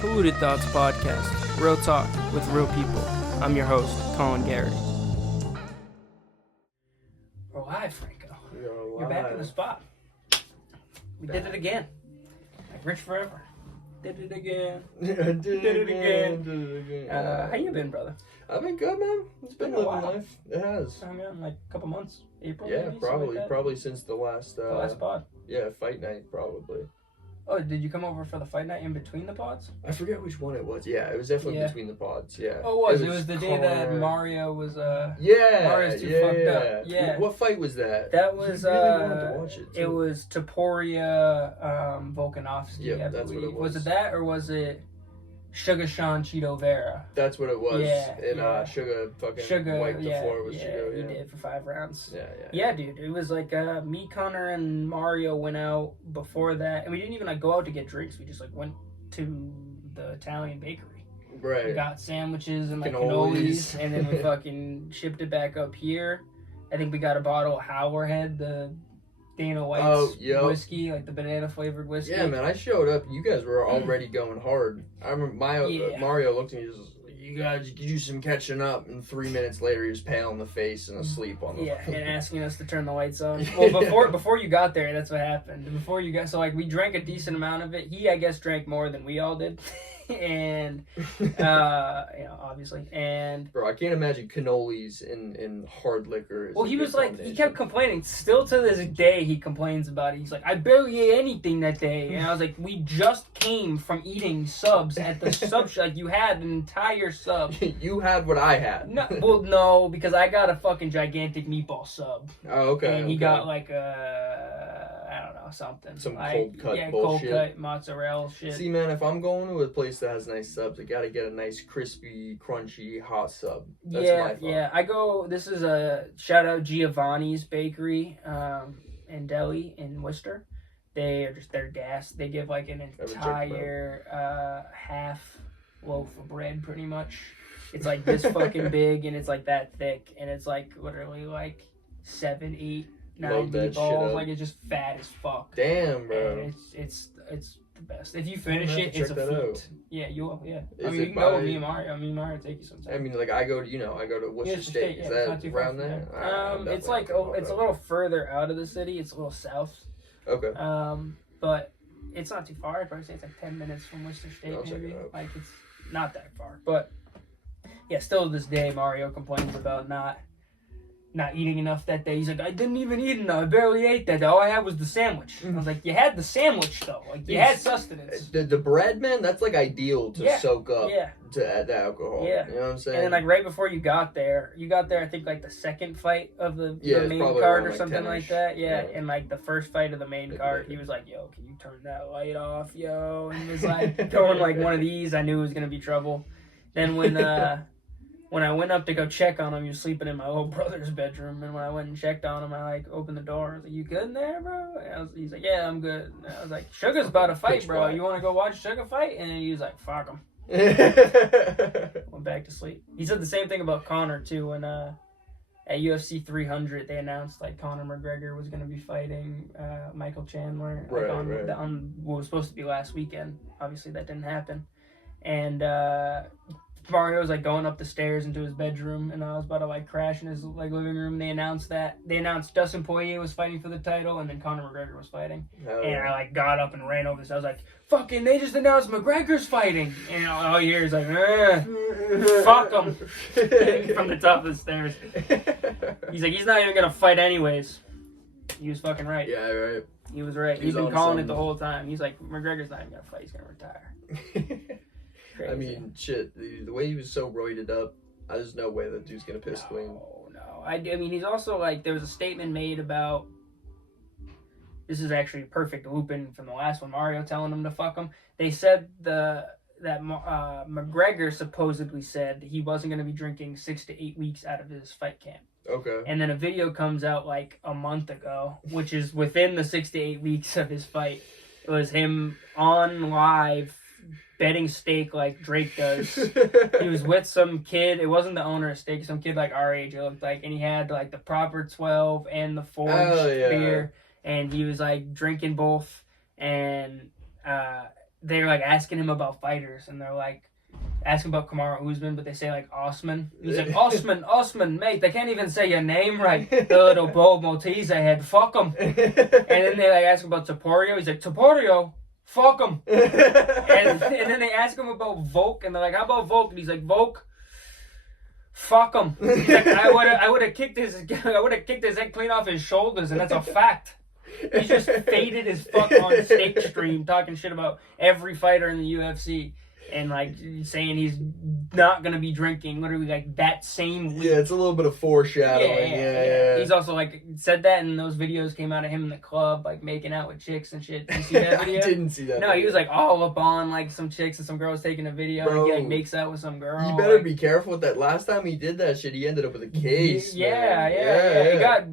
Polluted Thoughts Podcast, real talk with real people. I'm your host, Colin Garrity. We're live, Franco. You're back in the spot. We did it again. Like Rich Forever. Did it again. Did it again. How you been, brother? I've been good, man. It's been living life. It has. I mean, like a couple months. April, yeah, maybe? probably since the last pod. Yeah, fight night, probably. Oh, did you come over for the fight night in between the pods? I forget which one it was. Yeah, it was definitely between the pods. Yeah. Oh, it was the day that Mario was. Yeah. Mario's too fucked up. Yeah. What fight was that? That was. You really wanted to watch it. Too. It was Topuria, Volkanovski. Yeah, that's what it was. Was it that or was it Sugar Sean Cheeto Vera? That's what it was. Yeah. And Sugar wiped the floor with Cheeto. Yeah, he did for 5 rounds. Yeah, dude. It was like me, Connor, and Mario went out before that, and we didn't even go out to get drinks. We just went to the Italian bakery. Right. We got sandwiches and cannolis, and then we fucking shipped it back up here. I think we got a bottle of Howlerhead, the Dana White's whiskey, like the banana flavored whiskey. Yeah, man, I showed up. You guys were already going hard. I remember Mario looked at me and was like, you guys do some catching up. And 3 minutes later, he was pale in the face and asleep on the and asking us to turn the lights on. Well, before you got there, that's what happened. Before you got, we drank a decent amount of it. He, I guess, drank more than we all did. And obviously, and bro, I can't imagine cannolis in hard liquor. Well, he was like, he kept complaining. Still to this day, he complains about it. He's like, I barely ate anything that day, and I was like, we just came from eating subs at the sub shop. Like, you had an entire sub. You had what I had. No, because I got a fucking gigantic meatball sub. Oh, okay. And he got like I don't know, something. Some cold cut bullshit. Cold cut mozzarella shit. See, man, if I'm going to a place that has nice subs, I gotta get a nice crispy, crunchy, hot sub. That's my fault. Yeah. This is a shout out Giovanni's Bakery in Delhi in Worcester. They're gas. They give like an entire half loaf of bread pretty much. It's like this fucking big and it's like that thick and it's like literally like 7, 8, 9 deep balls. Like it's just fat as fuck. Damn, bro. And it's the best. If you finish it, it's a feat. Out. Yeah, you will. Yeah. I mean, you can go with me and Mario. Mario take you sometime. I mean, like I go to Worcester State. Is that around there? It's like it's a little further out of the city. It's a little south. Okay. But it's not too far. I'd probably say it's like 10 minutes from Worcester State. Maybe. Like it's not that far, but yeah. Still to this day, Mario complains about not eating enough that day. He's like, I didn't even eat enough. I barely ate that day. All I had was the sandwich. I was like, you had the sandwich though. Like you had sustenance. The bread, man, that's like ideal to soak up to add the alcohol. Yeah. You know what I'm saying? And then like right before you got there I think like the second fight of the main card or something like that. Yeah. And like the first fight of the main card, he was like, yo, can you turn that light off, yo? And he was like going like one of these. I knew it was gonna be trouble. Then when I went up to go check on him, he was sleeping in my little brother's bedroom. And when I went and checked on him, I opened the door. I was like, "You good in there, bro?" And he's like, "Yeah, I'm good." And I was like, "Sugar's about to fight, bro. You want to go watch Sugar fight?" And he was like, "Fuck him." Went back to sleep. He said the same thing about Conor too. When at UFC 300, they announced like Conor McGregor was going to be fighting Michael Chandler on what was supposed to be last weekend. Obviously, that didn't happen. And Mario was like going up the stairs into his bedroom, and I was about to like crash in his like living room. They announced Dustin Poirier was fighting for the title, and then Conor McGregor was fighting. And I like got up and ran over this. I was like, "Fucking! They just announced McGregor's fighting!" And all you hear is like, "Fuck him!" from the top of the stairs. He's like, "He's not even gonna fight anyways." He was fucking right. Yeah, right. He was right. He's been calling it the whole time. He's like, "McGregor's not even gonna fight. He's gonna retire." Crazy. I mean, shit, the way he was so roided up, there's no way that dude's gonna piss clean. No. I mean, he's also like, there was a statement made about, this is actually perfect looping from the last one, Mario telling him to fuck him. They said that McGregor supposedly said he wasn't going to be drinking 6 to 8 weeks out of his fight camp. Okay. And then a video comes out like a month ago, which is within the 6 to 8 weeks of his fight. It was him on live betting steak like Drake does. He was with some kid. It wasn't the owner of steak. Some kid like our age, it looked like. And he had like the proper 12 and the forged beer. And he was like drinking both. And they're like asking him about fighters, and they're like asking about Kamaru Usman, but they say like Osman. He's like, Osman, mate. They can't even say your name right. The little bald Maltese I had, fuck him. And then they like ask him about Topuria. He's like, Topuria, fuck him. And then they ask him about Volk, and they're like, how about Volk? And he's like, Volk, fuck him. He's like, I would have kicked his head clean off his shoulders, and that's a fact. He's just faded as fuck on Snake Stream, talking shit about every fighter in the UFC. And like saying he's not gonna be drinking literally like that same week. Yeah, it's a little bit of foreshadowing. Yeah. He's also like said that, and those videos came out of him in the club like making out with chicks and shit. Did you see that video? I didn't see that. No, video. He was like all up on like some chicks and some girls taking a video. Bro, and he like makes out with some girl. You better like, be careful with that. Last time he did that shit, he ended up with a case. Yeah. He got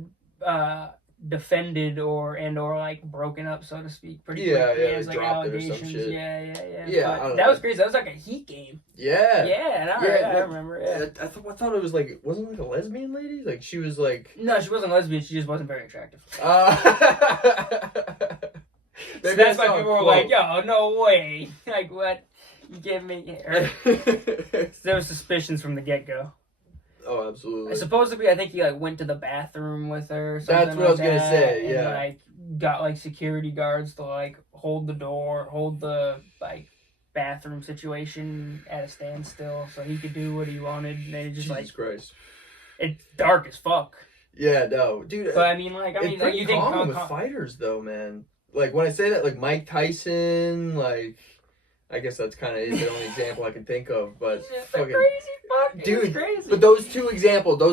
defended or like broken up, so to speak, pretty quickly. Yeah, as, like allegations. Some shit. Yeah. That was crazy. That was like a Heat game. Yeah. I remember. Yeah. I thought it was like, wasn't it like a lesbian lady? Like she was like. No, she wasn't lesbian. She just wasn't very attractive. So that's why people were like, "Yo, no way!" Like what? You give me here. There was suspicions from the get-go. Oh, absolutely. Supposedly, I think he like went to the bathroom with her. Or something That's what I was gonna say. And, like got like security guards to like hold the like bathroom situation at a standstill, so he could do what he wanted. And they just Jesus Christ. It's dark as fuck. Yeah, no, dude. But I mean, like you think common with fighters though, man. Like when I say that, like Mike Tyson, like. I guess that's kind of the only example I can think of, but fucking crazy, fuck, dude. Crazy. But those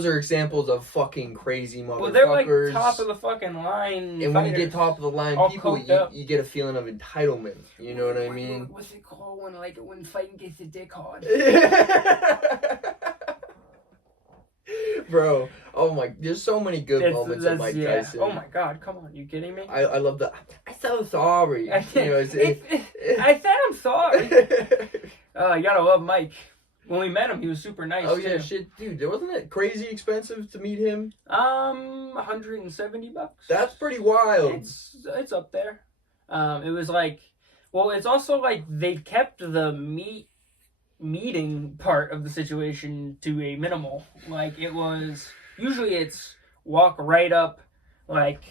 are examples of fucking crazy motherfuckers. Well, they're like top of the fucking line. And when you get top of the line people, you get a feeling of entitlement. You know what I mean? What's it called when fighting gets the dick hard? Bro, oh my, there's so many good moments of Mike Tyson. Oh my god, come on, you kidding me? I love that. I'm so sorry. I said I'm sorry. You gotta love Mike. When we met him, he was super nice. Oh yeah, shit, dude. Wasn't it crazy expensive to meet him? $170. That's pretty wild. It's up there. It was like, well, it's also like they kept the meeting part of the situation to a minimal. Like it was usually it's walk right up, like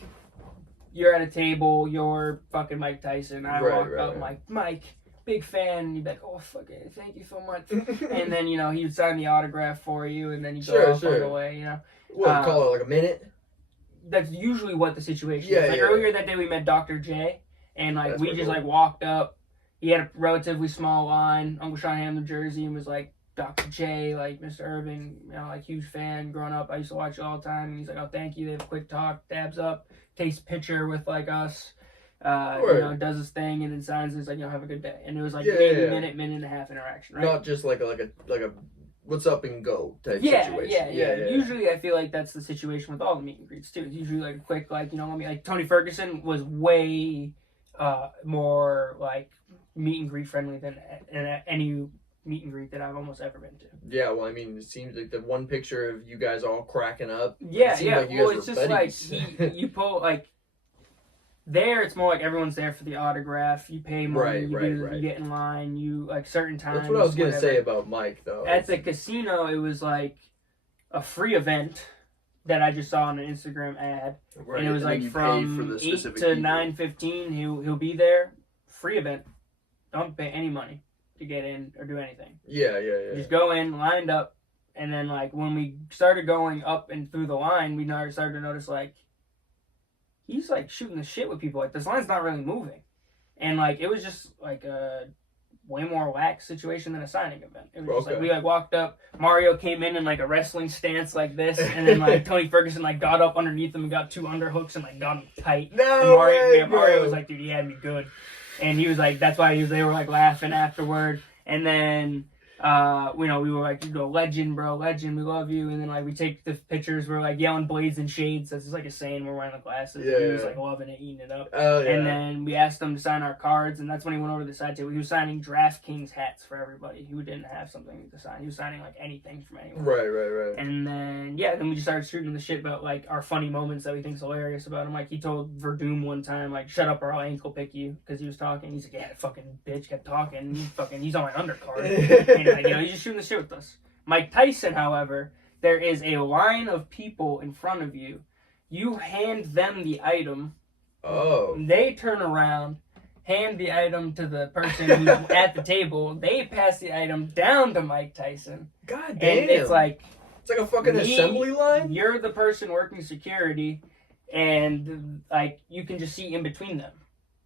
you're at a table, you're fucking Mike Tyson. I walk up, like Mike, big fan, and you'd be like, oh fuck it, thank you so much. And then he would sign the autograph for you, and then you go off on the way. What call it like a minute? That's usually what the situation is. Like earlier that day we met Dr. J, and like we just like walked up. He had a relatively small line. Uncle Sean handed him the jersey and was like, Dr. J, like Mr. Irving, like huge fan growing up. I used to watch it all the time. And he's like, oh, thank you. They have a quick talk, dabs up, takes a picture with like us, does his thing, and then signs and is like, have a good day. And it was like maybe a minute and a half interaction, right? Not just like a what's up and go type situation. Yeah. Usually I feel like that's the situation with all the meet and greets too. It's usually like a quick, like, like Tony Ferguson was way more like meet and greet friendly than any meet and greet that I've almost ever been to. Yeah, well, I mean, it seems like the one picture of you guys all cracking up. Yeah. Like well, it's just buddies. Like you pull like there. It's more like everyone's there for the autograph. You pay money. You get in line. You like certain times. That's what I was gonna say about Mike though. At the casino, it was like a free event that I just saw on an Instagram ad, and it was like from 8 to 9:15. He'll be there. Free event. Don't pay any money to get in or do anything. Yeah. You just go in, lined up, and then like when we started going up and through the line, we started to notice like he's like shooting the shit with people. Like this line's not really moving, and like it was just like a way more relaxed situation than a signing event. It was just like we like walked up. Mario came in like a wrestling stance like this, and then like Tony Ferguson like got up underneath him and got 2 underhooks and like got him tight. Mario was like, dude, he had me good. And he was like, that's why they were like laughing afterward. And then We were like, you go, legend, bro, legend, we love you. And then like we take the pictures, we're like yelling blades and shades. That's just like a saying. We're wearing the glasses. Yeah, and he was like loving it, eating it up. Oh, yeah. And then we asked him to sign our cards, and that's when he went over to the side table. He was signing DraftKings hats for everybody who didn't have something to sign. He was signing like anything from anyone. Right. And then then we just started shooting the shit about like our funny moments that we think's hilarious about him. Like he told Verdum one time, like, shut up or I'll ankle pick you, because he was talking. He's like, yeah, that fucking bitch kept talking. He's on my undercard. And like, he's just shooting the shit with us. Mike Tyson, however, there is a line of people in front of you. You hand them the item. Oh. They turn around, hand the item to the person who's at the table. They pass the item down to Mike Tyson. God damn. And it's like a fucking assembly line? You're the person working security, and like you can just see in between them.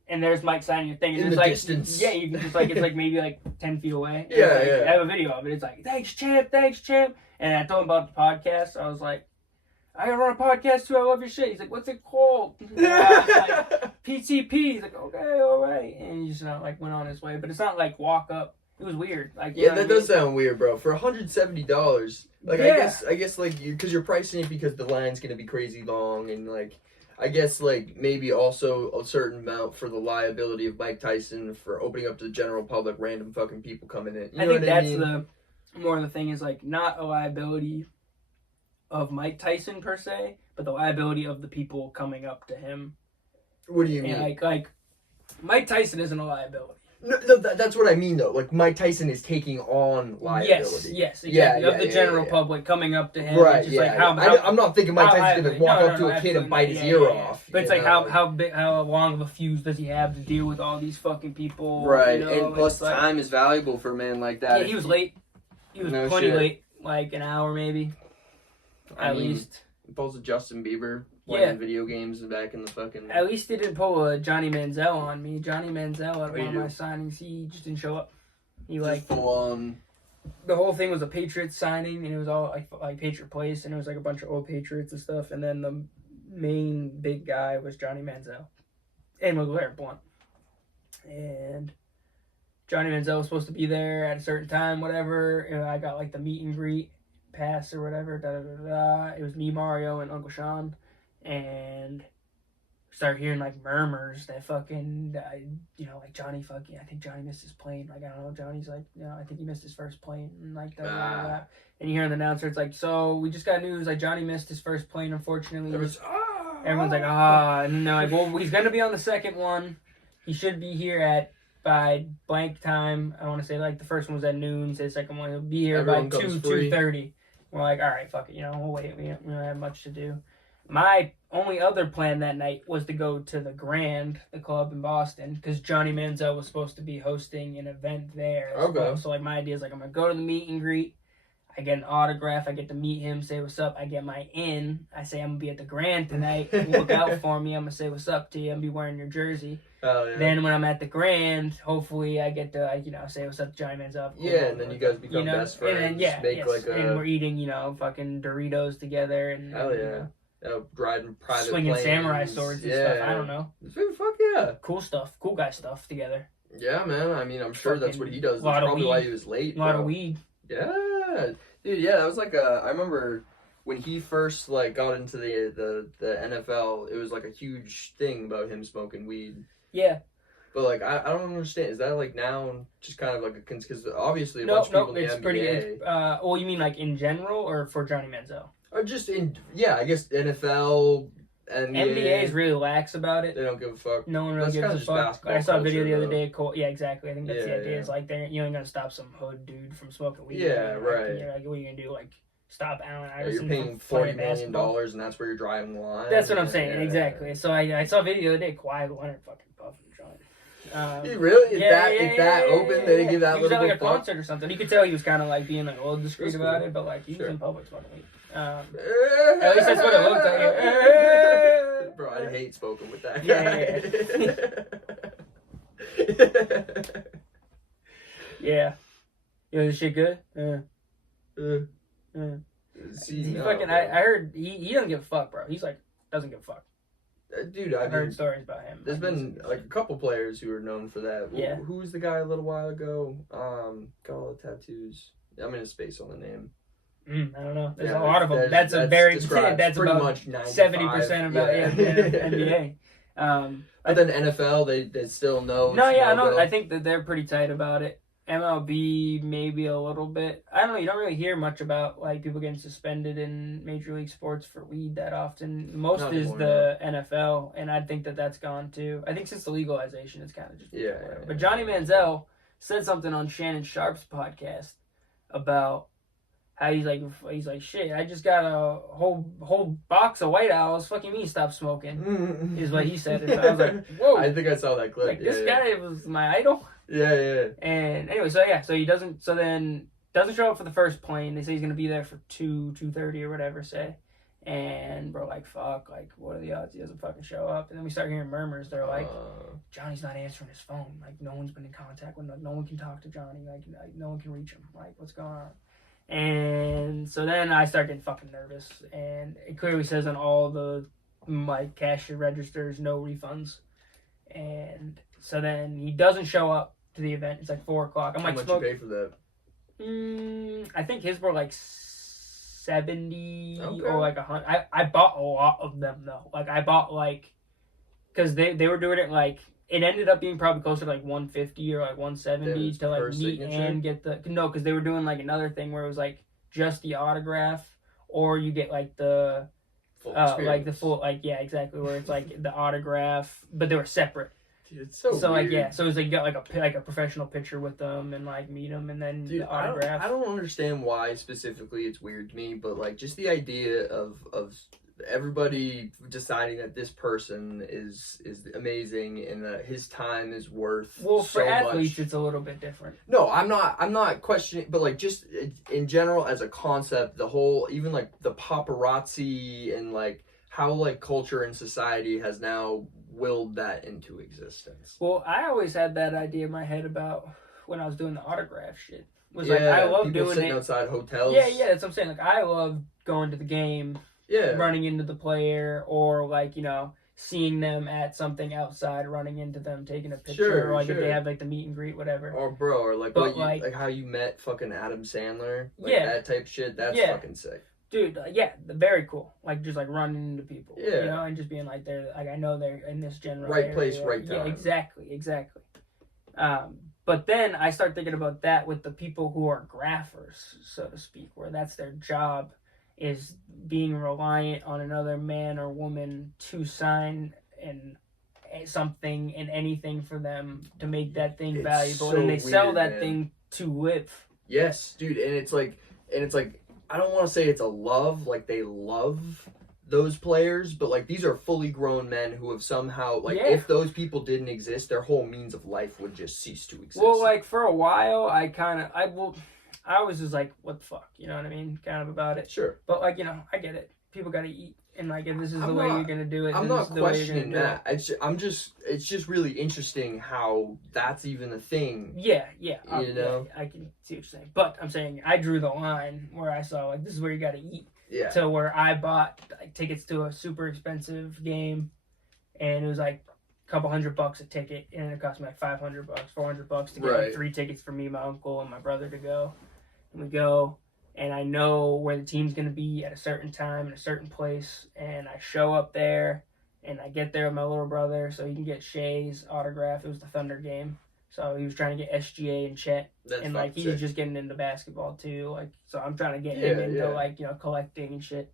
And there's Mike signing your thing. And in the distance. Yeah, you can just like, it's like maybe like 10 feet away. Yeah, like, I have a video of it. It's like, thanks, champ. And I told him about the podcast. I was like, I gotta run a podcast too. I love your shit. He's like, what's it called? I was like, PTP. He's like, okay, all right. And he just like went on his way. But it's not like walk up. It was weird. Like, yeah, that does sound weird, bro. For $170, like I guess like because you're pricing it because the line's gonna be crazy long, and like I guess like maybe also a certain amount for the liability of Mike Tyson for opening up to the general public, random fucking people coming in. I think that's the more of the thing is like not a liability of Mike Tyson per se, but the liability of the people coming up to him. What do you mean? Like Mike Tyson isn't a liability. No, that's what I mean though. Like Mike Tyson is taking on liability. Yes, exactly. Yeah, of the general public coming up to him. Right. Just like I'm not thinking Mike Tyson's gonna walk up to a kid and bite his ear off. But it's like how long of a fuse does he have to deal with all these fucking people? Right. And plus time is valuable for a man like that. Yeah, he was late. He was plenty late, like an hour maybe. At least. Pulls a Justin Bieber. Playing video games back in the fucking... At least they didn't pull a Johnny Manziel on me. Johnny Manziel at one of my signings, he just didn't show up. He like... full on... The whole thing was a Patriots signing, and it was all like Patriot Place, and it was like a bunch of old Patriots and stuff, and then the main big guy was Johnny Manziel. And LeGarrette Blount. And Johnny Manziel was supposed to be there at a certain time, whatever. And I got like the meet and greet pass or whatever. It was me, Mario, and Uncle Sean. And start hearing like murmurs that fucking, like Johnny fucking, I think Johnny missed his plane. Like, I don't know, Johnny's like, I think he missed his first plane. And like, that. And you hear the announcer, it's like, so we just got news, like Johnny missed his first plane, unfortunately. Everyone's like, and they're like, well, he's going to be on the second one. He should be here by blank time. I want to say like the first one was at noon, say the second one, he'll be here by 2:30. We're like, all right, fuck it, we'll wait. We don't have much to do. My only other plan that night was to go to the Grand, the club in Boston, because Johnny Manziel was supposed to be hosting an event there. Okay. Well. So, like, my idea is, like, I'm going to go to the meet and greet. I get an autograph. I get to meet him, say what's up. I get my in. I say I'm going to be at the Grand tonight. Look out for me. I'm going to say what's up to you. I'm going to be wearing your jersey. Oh, yeah. Then when I'm at the Grand, hopefully I get to, say what's up to Johnny Manziel. Yeah, and then you guys become best friends. And then, and we're eating, fucking Doritos together. And, hell yeah. Riding private swinging planes. Samurai swords and stuff. I don't know. Fuck yeah. Cool stuff. Cool guy stuff together. Yeah, man. I mean, I'm sure that's what he does. That's probably why he was late. A lot of weed. Yeah. Dude, yeah, that was like I remember when he first like got into the NFL, it was like a huge thing about him smoking weed. Yeah. But like I don't understand. Is that like now just kind of like a because obviously a bunch of people in the NBA. Pretty. Well, you mean like in general or for Johnny Manziel? Or just I guess NFL, NBA is really lax about it. They don't give a fuck. No one really gives a fuck. I saw a video the other day. Yeah, exactly. I think that's the idea. It's like you ain't gonna stop some hood dude from smoking weed. Yeah, right. And you're like, what are you gonna do? Like, stop Allen Iverson? You're paying $40 million, and that's where you're driving the line. That's what I'm saying. Exactly. So I saw a video the other day. Kawhi Leonard fucking puffing joint. Really? Is that open? They didn't give that little. He was at like a concert or something. You could tell he was kind of like being like a little discreet about it, but like he was in public smoking weed. At least that's what it looked like. Bro, I hate smoking with that guy. Yeah. This shit good? See, I heard he doesn't give a fuck, bro. He's like, doesn't give a fuck. Dude, I've heard stories about him. There's been like a couple players who are known for that. Yeah. Who was the guy a little while ago? Got all the tattoos. I'm in a space on the name. I don't know. There's a lot of them. That's pretty much 70% about the NBA. But then NFL, they still know. No, yeah, I know. I think that they're pretty tight about it. MLB, maybe a little bit. I don't know. You don't really hear much about like people getting suspended in Major League Sports for weed that often. Most is the NFL, and I think that that's gone too. I think since the legalization, it's kind of just whatever. But Johnny Manziel said something on Shannon Sharp's podcast about how he's like shit. I just got a whole box of White Owls. Fucking me, stop smoking. Is what he said. I was like, whoa. I think I saw that clip. Like this guy was my idol. Yeah. And anyway, so he doesn't show up for the first plane. They say he's gonna be there for 2:30 or whatever. Say, and we're like, fuck, like what are the odds he doesn't fucking show up? And then we start hearing murmurs. They're like, Johnny's not answering his phone. Like no one's been in contact with him. Like no one can talk to Johnny. Like no one can reach him. Like what's going on? And so then I start getting fucking nervous, and it clearly says on all the like cash registers no refunds. And so then he doesn't show up to the event. It's like 4 o'clock. How much you pay for that? I think his were like 70 or like 100. I bought a lot of them though. Like I bought because they were doing it like it ended up being probably closer to like 150 or like 170 to like meet and get because they were doing like another thing where it was like just the autograph or you get like the like the full exactly where it's like the autograph but they were separate. Dude, it's so weird. So it's like you got like a professional picture with them and like meet them and then the autograph. I don't understand why specifically it's weird to me, but like just the idea of everybody deciding that this person is amazing and that his time is worth for athletes it's a little bit different. No, I'm not questioning, but like just in general as a concept, the whole even like the paparazzi and like how like culture and society has now willed that into existence. Well, I always had that idea in my head about when I was doing the autograph shit. Was like I love people doing sitting it outside hotels. Yeah, that's what I'm saying. Like I love going to the game. Yeah. Running into the player or like, seeing them at something outside, running into them, taking a picture, or like if they have like the meet and greet, whatever. Or like how you met fucking Adam Sandler, that type shit. That's fucking sick, dude. Very cool. Like just like running into people, and just being like they're like I know they're in this general area. Place, right time. Yeah, exactly. But then I start thinking about that with the people who are graphers, so to speak, where that's their job. Is being reliant on another man or woman to sign something and anything for them to make that thing valuable, and they sell that thing to live. Yes, dude, and it's like I don't want to say it's a love, like they love those players, but like these are fully grown men who have somehow if those people didn't exist, their whole means of life would just cease to exist. Well, like for a while, I was just like, what the fuck? You know what I mean? Kind of about it. Sure. But like, I get it. People got to eat. And like, if this is the way you're going to do it, I'm not questioning that. It's just really interesting how that's even a thing. Yeah. You know? I can see what you're saying. But I'm saying I drew the line where I saw like, this is where you got to eat. Yeah. To where I bought like, tickets to a super expensive game. And it was like couple $100 a ticket, and it cost me like $500, $400 to get like 3 tickets for me, my uncle, and my brother to go. And we go, and I know where the team's gonna be at a certain time in a certain place, and I show up there, and I get there with my little brother so he can get Shea's autograph. It was the Thunder game, so he was trying to get SGA and Chet, and like he's just getting into basketball too. Like, so I'm trying to get him into like collecting and shit.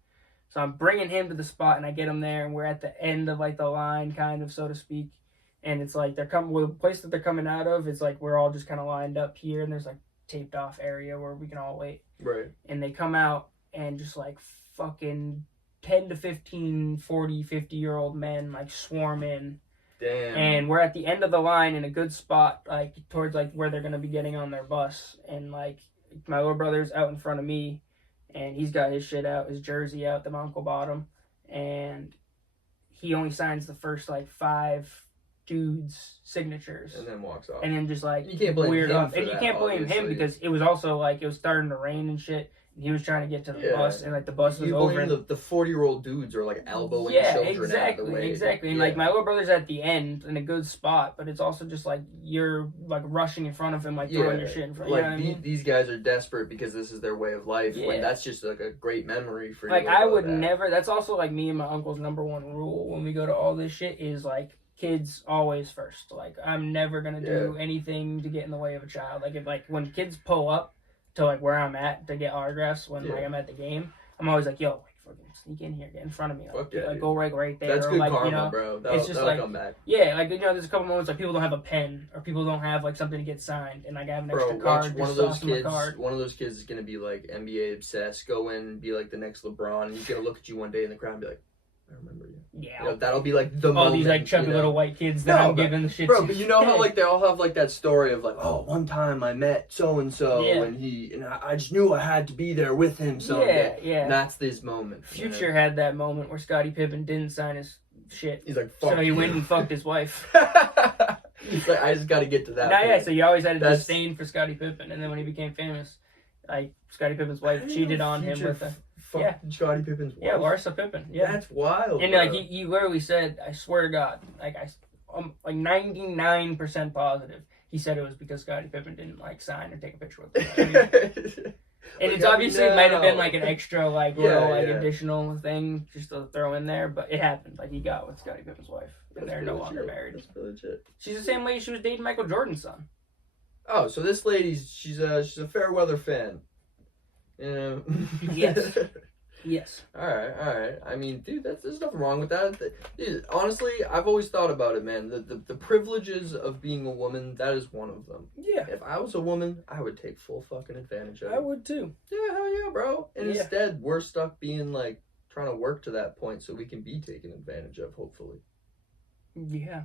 So I'm bringing him to the spot, and I get him there, and we're at the end of, like, the line, kind of, so to speak. And it's, like, the place that they're coming out of is, like, we're all just kind of lined up here, and there's, like, taped off area where we can all wait. Right. And they come out, and just, like, fucking 10 to 15, 40, 50-year-old men, like, swarm in. Damn. And we're at the end of the line in a good spot, like, towards, like, where they're going to be getting on their bus. And, like, my little brother's out in front of me. And he's got his shit out, his jersey out that my uncle bought him. And he only signs the first, like, 5 dudes' signatures. And then walks off. And then just, like, you can't blame weird him off. for And that, you can't blame him because it was also, like, it was starting to rain and shit. He was trying to get to the bus, and like the bus was over. And the 40-year-old dudes are like elbowing children out of the way. Exactly. And like my little brother's at the end in a good spot, but it's also just like you're like rushing in front of him, like throwing your shit in front. Like you know what I mean? These guys are desperate because this is their way of life. When that's just like a great memory for you. Like I would never. That's also like me and my uncle's number one rule when we go to all this shit is like kids always first. Like I'm never gonna do anything to get in the way of a child. Like if like when kids pull up to like where I'm at to get autographs when like I'm at the game, I'm always like, yo, like, fucking sneak in here, get in front of me, like go right there. That's or, good like, karma, you know, bro. It's just like come back. Yeah, like there's a couple moments like people don't have a pen or people don't have like something to get signed, and like I have an extra card. One of those kids is gonna be like NBA obsessed, go in and be like the next LeBron, and he's gonna look at you one day in the crowd and be like, I remember you. Yeah. You know, that'll be like the all moment. These like chubby little white kids that I'm giving the shit to. Bro, but you know how like they all have like that story of like, oh, one time I met so and so and I just knew I had to be there with him someday. Yeah. And that's this moment. Future had that moment where Scottie Pippen didn't sign his shit. He's like, fuck. So he went and fucked his wife. He's like, I just got to get to that. Yeah, so you always had a disdain for Scottie Pippen, and then when he became famous, like Scottie Pippen's wife cheated on him with a. Scottie Pippen's wife. Yeah, Larsa Pippen. Yeah, that's wild. And like he literally said, I swear to God, like I'm like 99% positive. He said it was because Scottie Pippen didn't like sign or take a picture with him. And it's obviously it might have been like an extra like little additional thing just to throw in there, but it happened. Like he got with Scottie Pippen's wife, and they're no longer married. That's legit. She's the same lady she was dating Michael Jordan's son. Oh, so this lady's she's a fair weather fan. Yes. Yes. All right. I mean, dude, there's nothing wrong with that. Dude, honestly, I've always thought about it, man. The privileges of being a woman, that is one of them. Yeah. If I was a woman, I would take full fucking advantage of it. I would too. Yeah, hell yeah, bro. And instead, we're stuck being like trying to work to that point so we can be taken advantage of, hopefully. Yeah.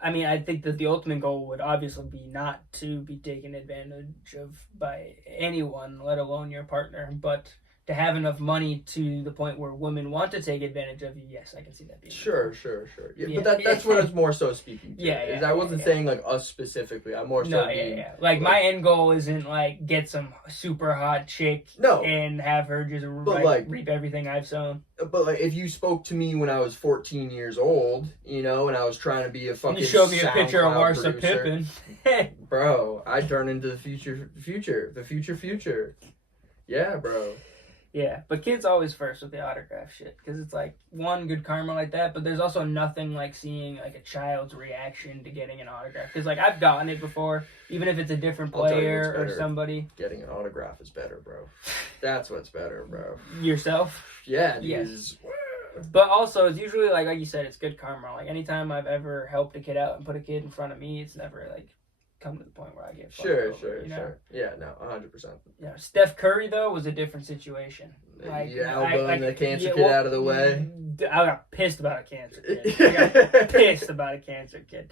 I mean, I think that the ultimate goal would obviously be not to be taken advantage of by anyone, let alone your partner, but to have enough money to the point where women want to take advantage of you. Yes, I can see that being sure. Yeah, but that's what I was more so speaking to. I wasn't saying like us specifically. I'm more so Like my end goal isn't like get some super hot chick and have her just reap everything I've sown. But like if you spoke to me when I was 14 years old, you know, and I was trying to be a fucking you showed me a picture of Larsa Pippen. Bro, I'd turn into the future. Yeah, bro. Yeah, but kids always first with the autograph shit because it's like one good karma like that, but there's also nothing like seeing like a child's reaction to getting an autograph because like I've gotten it before, even if it's a different player or somebody. Getting an autograph is better, bro. That's what's better, bro. Yourself? Yeah. Yes. But also, it's usually like you said, it's good karma. Like anytime I've ever helped a kid out and put a kid in front of me, it's never like come to the point where I get sure. Yeah, no, 100%. Yeah, Steph Curry though was a different situation. Like elbowing the cancer kid out of the way. I got pissed about a cancer kid.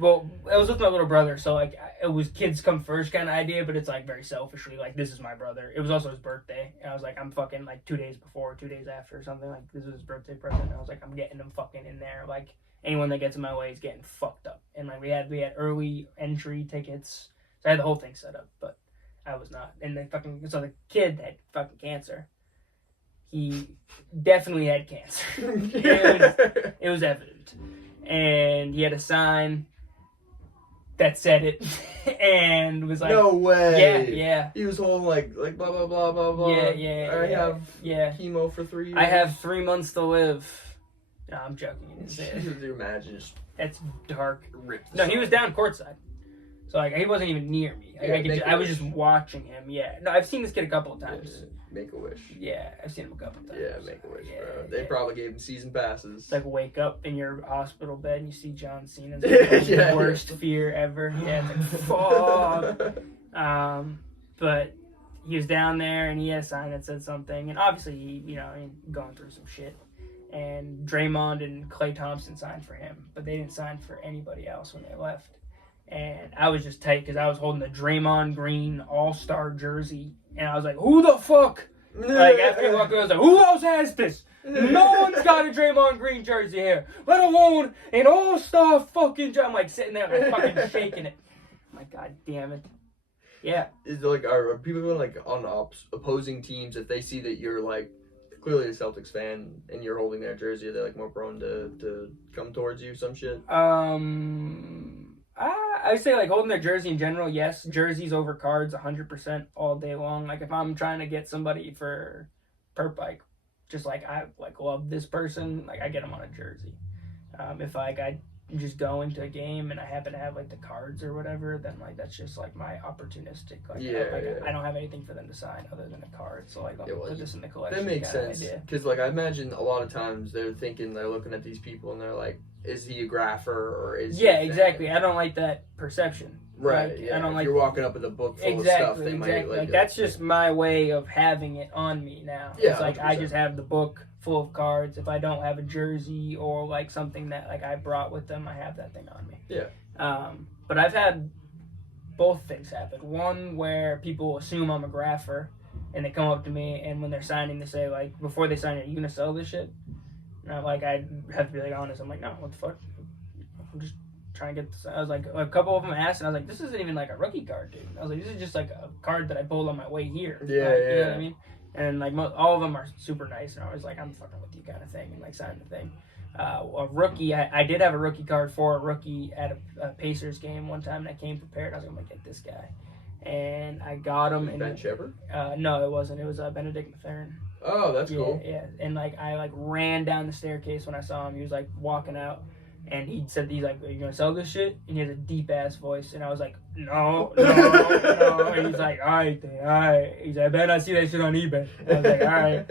Well, I was with my little brother, so like it was kids come first kind of idea, but it's like very selfishly like this is my brother. It was also his birthday, and I was like I'm fucking like 2 days before, 2 days after, or something like this was his birthday present. And I was like I'm getting him fucking in there like. Anyone that gets in my way is getting fucked up. And like we had early entry tickets. So I had the whole thing set up, but I was not. And so the kid had fucking cancer. He definitely had cancer. It was evident. And he had a sign that said it and was like no way. Yeah. He was holding like blah blah blah blah blah. I have chemo for 3 years. I have 3 months to live. No, I'm joking. Could you imagine? That's dark. No, he was down courtside. So, like, he wasn't even near me. I was just watching him, No, I've seen this kid a couple of times. Make-A-Wish. Yeah, I've seen him a couple of times. Yeah, Make-A-Wish, bro. They probably gave him season passes. It's like wake up in your hospital bed and you see John Cena's worst fear ever. Yeah, it's like, fuck. But he was down there and he had a sign that said something. And obviously, he going through some shit. And Draymond and Klay Thompson signed for him, but they didn't sign for anybody else when they left. And I was just tight because I was holding the Draymond Green All-Star jersey, and I was like, "Who the fuck?" Like after he walked away, I was like, "Who else has this? No one's got a Draymond Green jersey here, let alone an All-Star fucking jersey." I'm like sitting there, like fucking shaking it. I'm like, God damn it. Yeah. Is like are people like on opposing teams, if they see that you're like clearly a Celtics fan and you're holding their jersey, are they like more prone to come towards you, some shit? I say like holding their jersey in general, yes. Jerseys over cards 100% all day long. Like if I'm trying to get somebody for like just like I like love this person, like I get them on a jersey. If like I just go into a game and I happen to have like the cards or whatever, then like that's just like my opportunistic. Like, I don't have anything for them to sign other than a card, so like I'll put this in the collection. That makes sense because like I imagine a lot of times they're looking at these people and they're like, is he a grapher or is he exactly. I don't like that perception. Right. Like, yeah. I don't if like you're walking up with a book full of stuff. They might like that's just my way of having it on me now. Yeah, it's like 100%. I just have the book full of cards. If I don't have a jersey or like something that like I brought with them, I have that thing on me. Yeah. But I've had both things happen. One where people assume I'm a grapher and they come up to me and when they're signing they say like before they sign it, you gonna sell this shit? And I'm like, I have to be like honest. I'm like, no, what the fuck? I'm just trying to get this. I was like, a couple of them asked, and I was like, this isn't even like a rookie card, dude. I was like, this is just like a card that I pulled on my way here. Yeah, like, you know what I mean? And like all of them are super nice, and I was like, I'm fucking with you kind of thing, and like signing the thing. A rookie, I did have a rookie card for a rookie at a Pacers game one time, and I came prepared. I was like, I'm gonna get this guy, and I got him. And Ben Shepard? No, it wasn't. It was Benedict Mathurin. Oh, that's cool. Yeah, and like I like ran down the staircase when I saw him. He was like walking out, and he said, he's like, are you gonna sell this shit? And he has a deep ass voice, and I was like, no. And he's like, all right. He's like, I bet I see that shit on eBay. I was like, all right.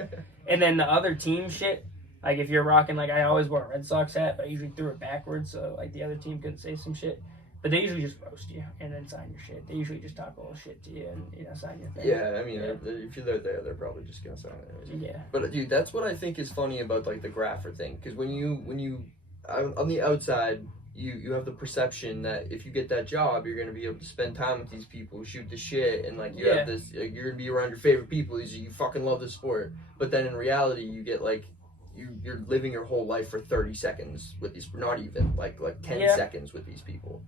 And then the other team shit, like if you're rocking, like I always wore a Red Sox hat, but I usually threw it backwards so like the other team couldn't say some shit. But they usually just roast you and then sign your shit. They usually just talk a little shit to you and sign your thing. Yeah, I mean, if you're there, they're probably just gonna sign it. Yeah. But dude, that's what I think is funny about like the grapher thing, because when you on the outside, you have the perception that if you get that job, you're gonna be able to spend time with these people, shoot the shit, and like you have this, you're gonna be around your favorite people. You fucking love the sport. But then in reality, you get like. You're living your whole life for 30 seconds with these, not even like 10 seconds with these people.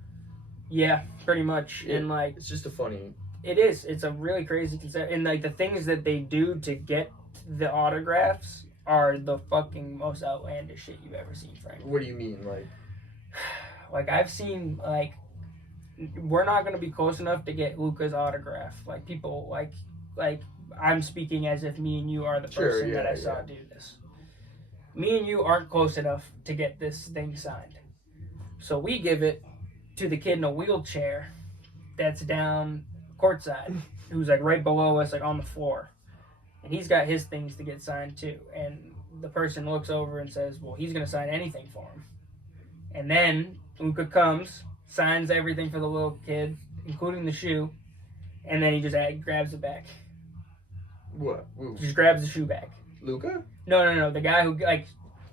Yeah, pretty much. And like it's just a funny. It is. It's a really crazy concept. And like the things that they do to get the autographs are the fucking most outlandish shit you've ever seen, Frank. What do you mean, like? Like I've seen like we're not gonna be close enough to get Luka's autograph. Like people like I'm speaking as if me and you are the person that I saw do this. Me and you aren't close enough to get this thing signed. So we give it to the kid in a wheelchair that's down courtside, who's like right below us, like on the floor. And he's got his things to get signed too. And the person looks over and says, well, he's going to sign anything for him. And then Luka comes, signs everything for the little kid, including the shoe, and then he just grabs it back. What? Just grabs the shoe back. Luka? No. The guy who like.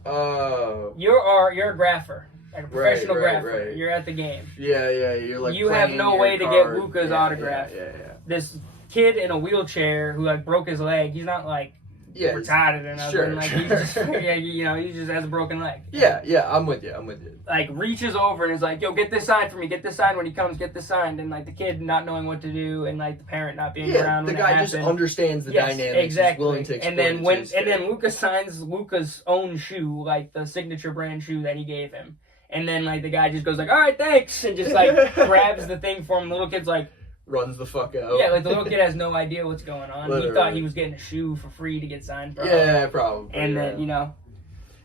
Oh. You're a grapher, like a professional grapher. Right. You're at the game. Yeah. You're like. You have no way to get Luka's autograph. Yeah. This kid in a wheelchair who like broke his leg. He's not like retarded or nothing. Sure. Like he just, he just has a broken leg. Yeah. I'm with you. Like reaches over and is like, "Yo, get this signed for me. Get this signed when he comes. Get this signed." And like the kid not knowing what to do, and like the parent not being around. The guy just understands the dynamics. Exactly. Willing to and then Luka signs Luka's own shoe, like the signature brand shoe that he gave him. And then like the guy just goes like, "All right, thanks," and just like grabs the thing for him. The little kid's like. Runs the fuck out. Yeah, like the little kid has no idea what's going on. Literally. He thought he was getting a shoe for free to get signed. Yeah, probably. And then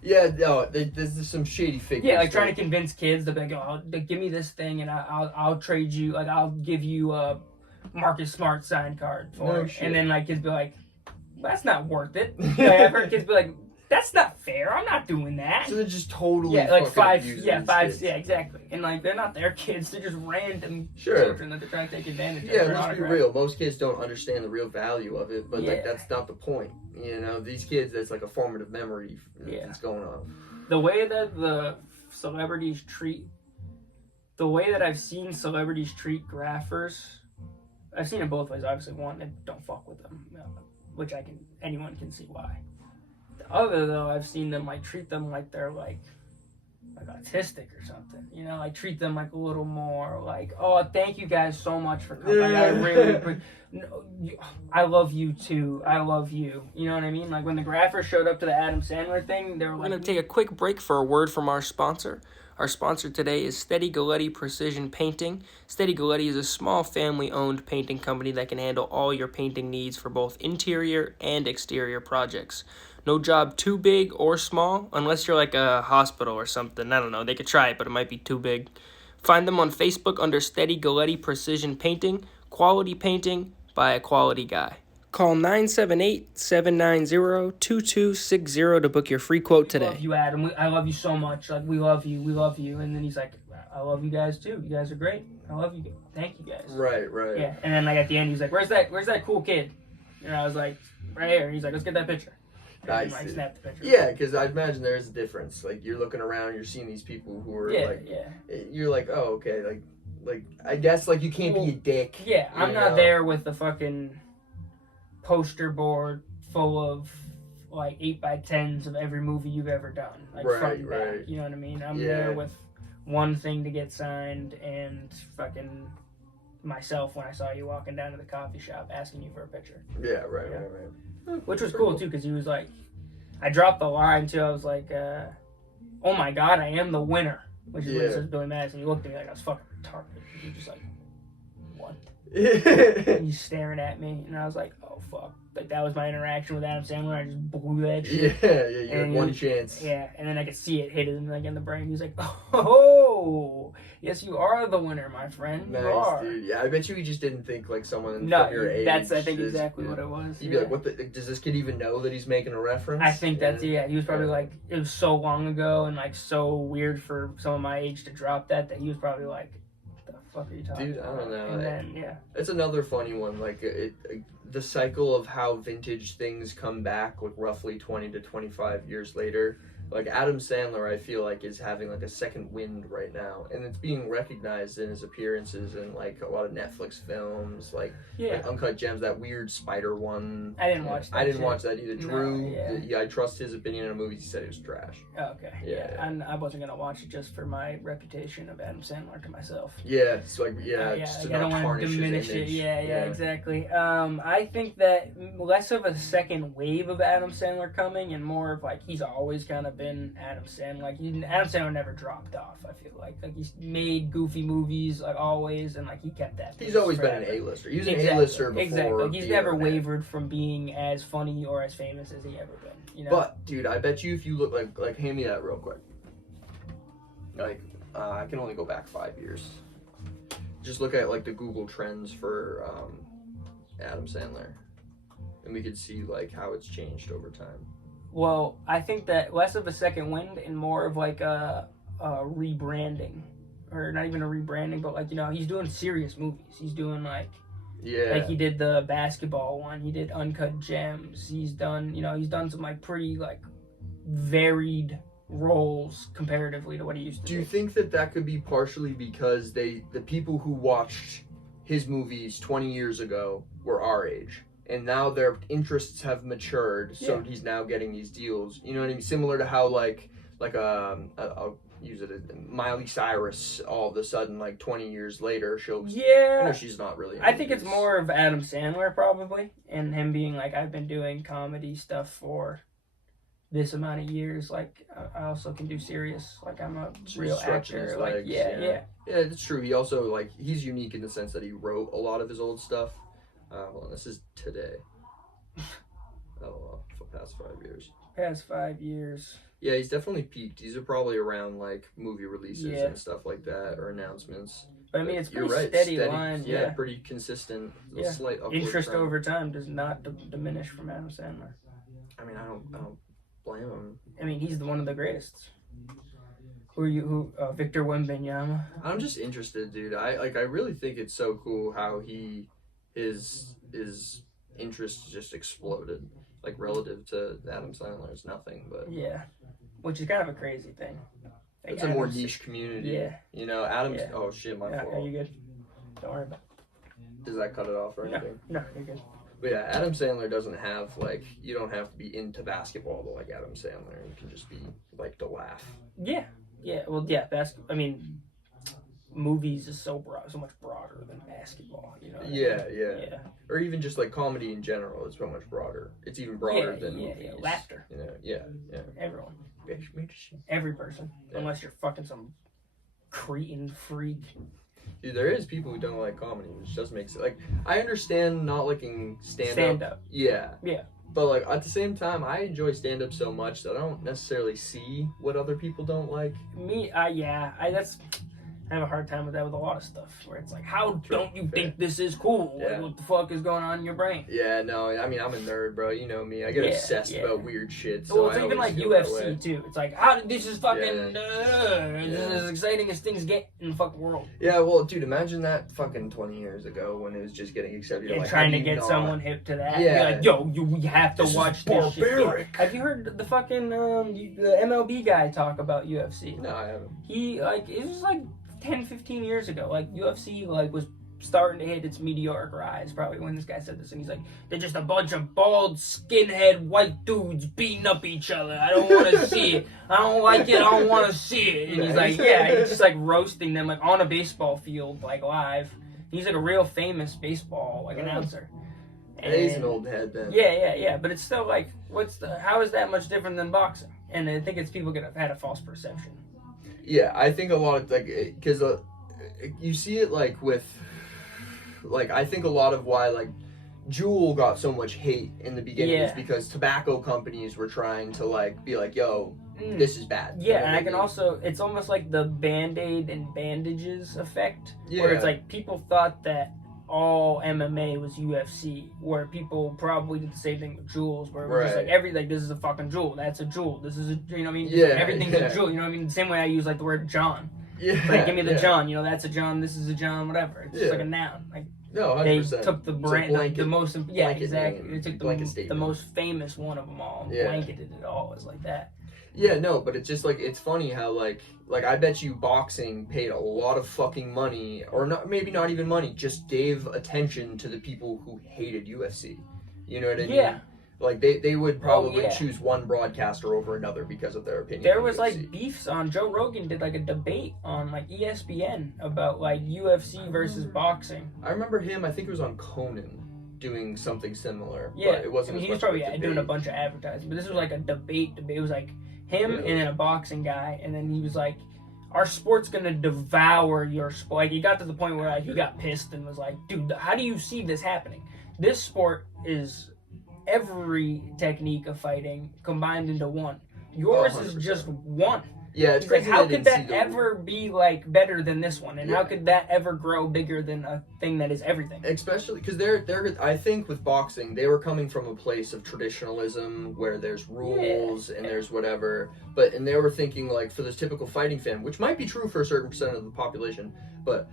Yeah, no, there's some shady figures. Yeah, like trying to convince kids to be like, "Oh, give me this thing, and I'll trade you. Like I'll give you a Marcus Smart signed card for it." And then like kids be like, "That's not worth it." Like, I've heard kids be like, "That's not fair. I'm not doing that." So they're just totally like five, kids. exactly. And like they're not their kids; they're just random children that they're trying to take advantage of. Yeah, let's be real. Most kids don't understand the real value of it, but like that's not the point. These kids, that's like a formative memory that's going on. The way that the celebrities treat, the way that I've seen celebrities treat graphers, I've seen it both ways. Obviously, one, they don't fuck with them, which anyone can see why. The other, though, I've seen them like treat them like they're like autistic or something, you know, like treat them like a little more like, oh, thank you guys so much for coming. Like, I really, I love you too. I love you. You know what I mean? Like when the graphers showed up to the Adam Sandler thing, they were like, we're gonna take a quick break for a word from our sponsor. Our sponsor today is Steady Galletti Precision Painting. Steady Galletti is a small family-owned painting company that can handle all your painting needs for both interior and exterior projects. No job too big or small, unless you're like a hospital or something. I don't know. They could try it, but it might be too big. Find them on Facebook under Steady Galletti Precision Painting. Quality painting by a quality guy. Call 978-790-2260 to book your free quote today. I love you, Adam. I love you so much. Like, we love you. We love you. And then he's like, I love you guys too. You guys are great. I love you. Thank you guys. Right. Yeah. And then like at the end, he's like, where's that cool kid? And I was like, right here. And he's like, let's get that picture. And like, snap the picture. Yeah, because I imagine there is a difference. Like you're looking around, you're seeing these people who are you're like, oh, okay, like I guess like you can't be a dick. Yeah, I'm not there with the fucking poster board full of like 8x10s of every movie you've ever done, like front and back. You know what I mean? I'm there with one thing to get signed and fucking myself when I saw you walking down to the coffee shop asking you for a picture. Yeah, right. Which was cool too, because he was like, I dropped the line too. I was like, oh my god, I am the winner, which is what it says Billy Madison. He looked at me like I was fucking retarded. He was just like, what? He's staring at me, and I was like, oh fuck. Like that was my interaction with Adam Sandler. I just blew that shit. Yeah, you had one chance. Yeah, and then I could see it hit him like in the brain. He's like, oh, yes, you are the winner, my friend. Nice, you are. Dude. Yeah, I bet you he just didn't think like someone from your age. That's I think exactly what it was. You'd be like, what? Does this kid even know that he's making a reference? I think that's He was probably like, it was so long ago and like so weird for someone my age to drop that he was probably like, what the fuck are you talking about? Dude, I don't know. And then, it's another funny one. Like the cycle of how vintage things come back, like roughly 20 to 25 years later. Like Adam Sandler, I feel like is having like a second wind right now, and it's being recognized in his appearances in like a lot of Netflix films, like Uncut Gems, that weird spider one. I didn't watch that. I didn't watch that either. Drew, I trust his opinion on movies. He said it was trash. Oh, okay. Yeah. I wasn't gonna watch it just for my reputation of Adam Sandler to myself. Yeah. So like just to I don't want to diminish it. Yeah, exactly. I think that less of a second wave of Adam Sandler coming, and more of like he's always kind of been Adam Sandler. Like Adam Sandler never dropped off. I feel like he's made goofy movies like always, and like he kept that. He's always been an A-lister. He was an A-lister before. Exactly. Like, he's never wavered from being as funny or as famous as he ever been. You know? But dude, I bet you if you look like hand me that real quick. Like I can only go back 5 years. Just look at like the Google trends for Adam Sandler, and we could see like how it's changed over time. Well, I think that less of a second wind and more of like a rebranding, or not even a rebranding, but like he's doing serious movies. He's doing like he did the basketball one. He did Uncut Gems. He's done some like pretty like varied roles comparatively to what he used to do. Do you think that could be partially because the people who watched his movies 20 years ago were our age? And now their interests have matured, so he's now getting these deals. You know what I mean? Similar to how I'll use it as Miley Cyrus all of a sudden, like 20 years later, I know she's not really. I think it's more of Adam Sandler probably, and him being like, I've been doing comedy stuff for this amount of years. Like I also can do serious. Like I'm a real actor. Like yeah, that's true. He also he's unique in the sense that he wrote a lot of his old stuff. Well, this is today. For past 5 years. Past 5 years. Yeah, he's definitely peaked. These are probably around like movie releases and stuff like that, or announcements. But I mean, it's pretty steady line. Yeah, pretty consistent. Slight upward interest trend. Over time does not diminish from Adam Sandler. I mean, I don't blame him. I mean, he's one of the greatest. Victor Wembanyama? I'm just interested, dude. I really think it's so cool how his interest just exploded, like relative to Adam Sandler's nothing, but which is kind of a crazy thing. Like it's a more niche community. Adam's. Yeah. Oh shit, my fault. Are you good? Don't worry about it. Does that cut it off or anything? No, you're good. But yeah, Adam Sandler doesn't have you don't have to be into basketball to like Adam Sandler. You can just be like to laugh. Yeah, Yeah, well, yeah, I mean, movies is so much broader than basketball. You know? Yeah. Or even just like comedy in general is so much broader. It's even broader than movies. Yeah, laughter. Yeah. Everyone. Every person, unless you're fucking some cretin freak. Dude, there is people who don't like comedy, which does make sense. Like, I understand not liking stand-up. Yeah. But, like, at the same time, I enjoy stand-up so much that I don't necessarily see what other people don't like. I have a hard time with that with a lot of stuff, where it's like, how don't you think this is cool? Yeah. Like, what the fuck is going on in your brain? Yeah, no, I mean, I'm a nerd, bro. You know me. I get obsessed about weird shit. So well, it's even like UFC, too. It's like, this is fucking, this is as exciting as things get in the fucking world. Yeah, well, dude, imagine that fucking 20 years ago when it was just getting accepted. And like, trying to get someone hip to that. Yeah. Like, we have to watch this shit. Yeah. Have you heard the fucking, the MLB guy talk about UFC? No, I haven't. It was like 10, 15 years ago, like, UFC, like, was starting to hit its meteoric rise, probably when this guy said this, and he's like, they're just a bunch of bald, skinhead, white dudes beating up each other. I don't want to see it. I don't like it. I don't want to see it. And he's like, he's just, like, roasting them, like, on a baseball field, like, live. He's, like, a real famous baseball, like, announcer. And he's an old head, then. Yeah, but it's still, like, how is that much different than boxing? And I think it's people have had a false perception. Yeah, I think a lot of, like, because you see it, like, with, like, I think a lot of why, like, Juul got so much hate in the beginning is because tobacco companies were trying to, like, be like, yo, this is bad. Yeah, and I can also, it's almost like the Band-Aid and bandages effect, where it's like, people thought that all MMA was UFC, where people probably did the same thing with Juuls, where it was just like this is a fucking Juul, that's a Juul, this is a, you know what I mean? Everything's a Juul, you know what I mean? The same way I use like the word John. Like, give me the John, that's a John, this is a John, whatever. It's just like a noun. Like, no, 100%. They took the brand, blanket, the most, exactly. They took the most famous one of them all, and blanketed it all as like that. Yeah, no, but it's just like, it's funny how like I bet you boxing paid a lot of fucking money, or not, maybe not even money, just gave attention to the people who hated UFC. You know what I mean? Yeah. Like, they would probably choose one broadcaster over another because of their opinion. There was, like, beefs on, Joe Rogan did, like, a debate on, like, ESPN about, like, UFC versus boxing. I remember him, I think it was on Conan, doing something similar. Yeah. But it wasn't he was probably doing a bunch of advertising. But this was, like, a debate. It was, like, him and then a boxing guy. And then he was, like, our sport's gonna devour your sport. Like, he got to the point where, like, he got pissed and was like, dude, how do you see this happening? This sport is every technique of fighting combined into one. Yours is just one. Yeah, it's like, how could that ever be like better than this one? And how could that ever grow bigger than a thing that is everything? Especially because they're I think with boxing they were coming from a place of traditionalism where there's rules and there's whatever, and they were thinking like for this typical fighting fan, which might be true for a certain percent of the population, but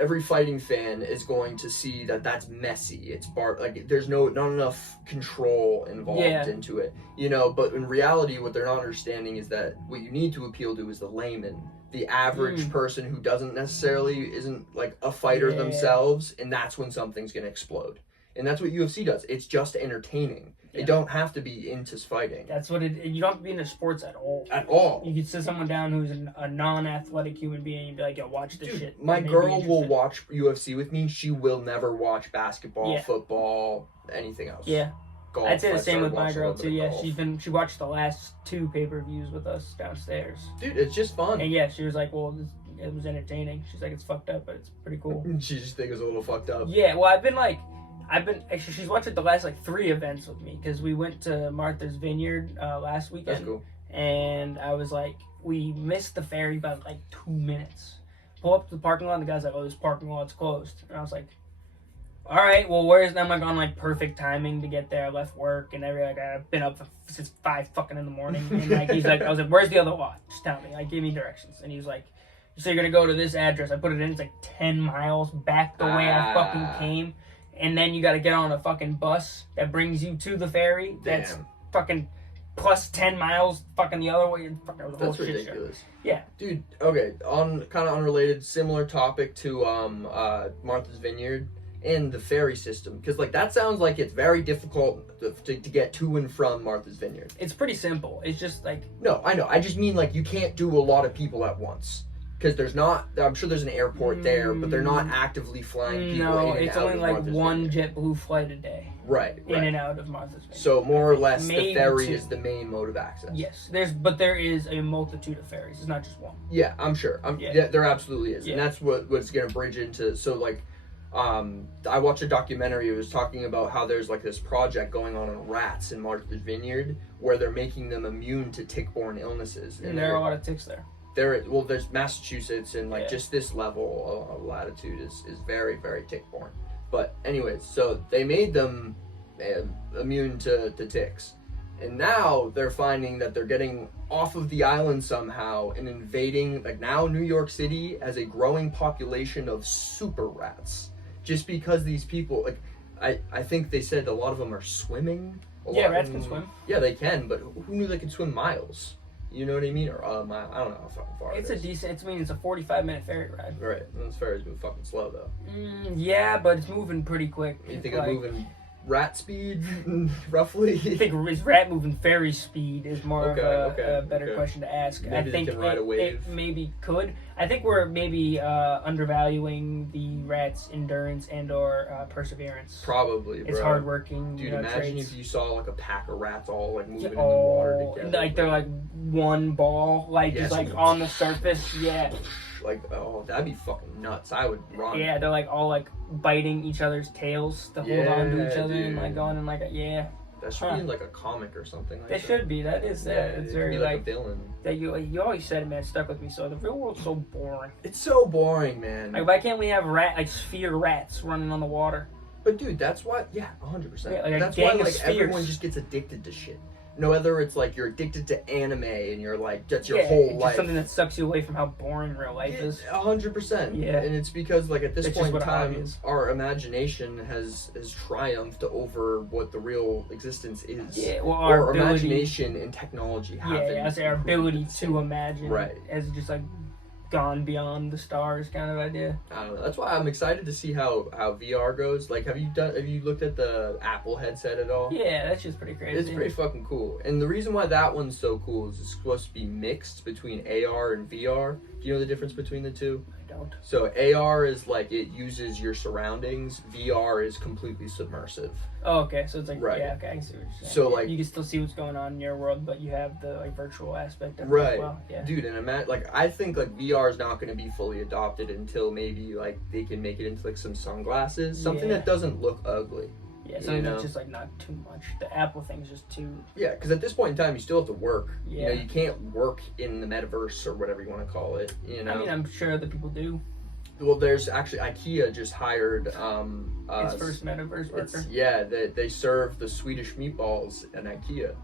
every fighting fan is going to see that that's messy. It's like there's not enough control involved into it, But in reality, what they're not understanding is that what you need to appeal to is the layman, the average person who isn't like a fighter themselves, and that's when something's gonna explode. And that's what UFC does. It's just entertaining. They don't have to be into fighting. That's what you don't have to be into sports at all. At all. You could sit someone down who's a non-athletic human being and be like, yo, watch this shit. My girl will watch UFC with me. She will never watch basketball, football, anything else. Yeah. Golf. I'd say the same with my girl, too. Yeah, she watched the last 2 pay-per-views with us downstairs. Dude, it's just fun. And she was like, well, it was entertaining. She's like, it's fucked up, but it's pretty cool. She just thinks it's a little fucked up. Yeah, well, actually, she's watched the last 3 events with me because we went to Martha's Vineyard last weekend. That's cool. And I was like, we missed the ferry by 2 minutes. Pull up to the parking lot, and the guy's like, oh, this parking lot's closed. And I was like, all right, well, I'm like on perfect timing to get there. I left work and I've been up since 5 fucking in the morning. And he's like, I was like, where's the other lot? Just tell me. Give me directions. And he was like, so you're gonna go to this address. I put it in. It's 10 miles back the way I fucking came. And then you got to get on a fucking bus that brings you to the ferry. That's fucking plus 10 miles fucking the other way. That's ridiculous. Yeah. Dude, okay, on kind of unrelated, similar topic to Martha's Vineyard. and the ferry system, because like that sounds like it's very difficult to get to and from Martha's Vineyard. It's pretty simple. It's just like no, I know. I just mean like you can't do a lot of people at once because there's not. I'm sure there's an airport there, but they're not actively flying people. No, in and it's out only of like Martha's one Vineyard. JetBlue flight a day. Right. In and out of Martha's Vineyard. So more or less, Maybe the ferry 2. is the main mode of access. Yes, there is a multitude of ferries. It's not just one. Yeah, I'm sure. Yeah, there absolutely is, and that's what's gonna bridge into. So like. I watched a documentary. It was talking about how there's like this project going on rats in Martha's Vineyard where they're making them immune to tick-borne illnesses. And there are a lot of ticks there. There's Massachusetts and like just this level of latitude is very, very tick-borne. But anyways, so they made them immune to ticks. And now they're finding that they're getting off of the island somehow and invading, like now New York City has a growing population of super rats. Just because these people, like, I think they said a lot of them are swimming. Rats can swim. Yeah, they can, but who knew they could swim miles? You know what I mean? Or a mile? I don't know how fucking far it's it is. It's a 45-minute ferry ride. Right. Those ferries move fucking slow, though. Yeah, but it's moving pretty quick. You think it's moving rat speed, roughly? I think is rat moving ferry speed is more of a better question to ask. Maybe I think they can ride a wave. It maybe could. I think we're maybe undervaluing the rat's endurance and or perseverance. Probably, bro. It's hardworking. Dude, imagine if you saw like a pack of rats all like moving in the Oh, water together. like they're like one ball, like just like on the surface. Yeah. Like, oh, that'd be fucking nuts. I would run. Yeah, they're like all like biting each other's tails to hold on to each other, dude. and like going and like That should be in like a comic or something like that. It should be. That is it's very like a villain. That you always said it, man. It stuck with me. So the real world's so boring. It's so boring, man. Like, why can't we have sphere rats running on the water? But dude, that's why. Yeah, 100%. Yeah, like that's why like everyone just gets addicted to shit. No, whether it's like you're addicted to anime and you're like that's your whole life. Something that sucks you away from how boring real life is. 100%. Yeah, and it's because like at this point in time, is. our imagination has triumphed over what the real existence is. Yeah, well, our imagination and technology have. Yeah, I say our ability to imagine. Right. As just like gone beyond the stars kind of idea. I don't know. That's why I'm excited to see how VR goes. Like, have you looked at the Apple headset at all? Yeah, that's just pretty crazy. It's pretty fucking cool. And the reason why that one's so cool is it's supposed to be mixed between AR and VR. Do you know the difference between the two? I don't. So AR is like it uses your surroundings. VR is completely submersive. Oh, okay. So it's like right. I can see what you're saying. So like you can still see what's going on in your world, but you have the like virtual aspect of right. it as well. Yeah. Dude, and I think like VR is not going to be fully adopted until maybe like they can make it into like some sunglasses, something that doesn't look ugly. Yeah, something that's just like not too much. The Apple thing's just too. Yeah, because at this point in time, you still have to work. Yeah. You know, you can't work in the metaverse or whatever you want to call it. You know. I mean, I'm sure that people do. Well, there's actually IKEA just hired its first metaverse worker. Yeah, they serve the Swedish meatballs at IKEA.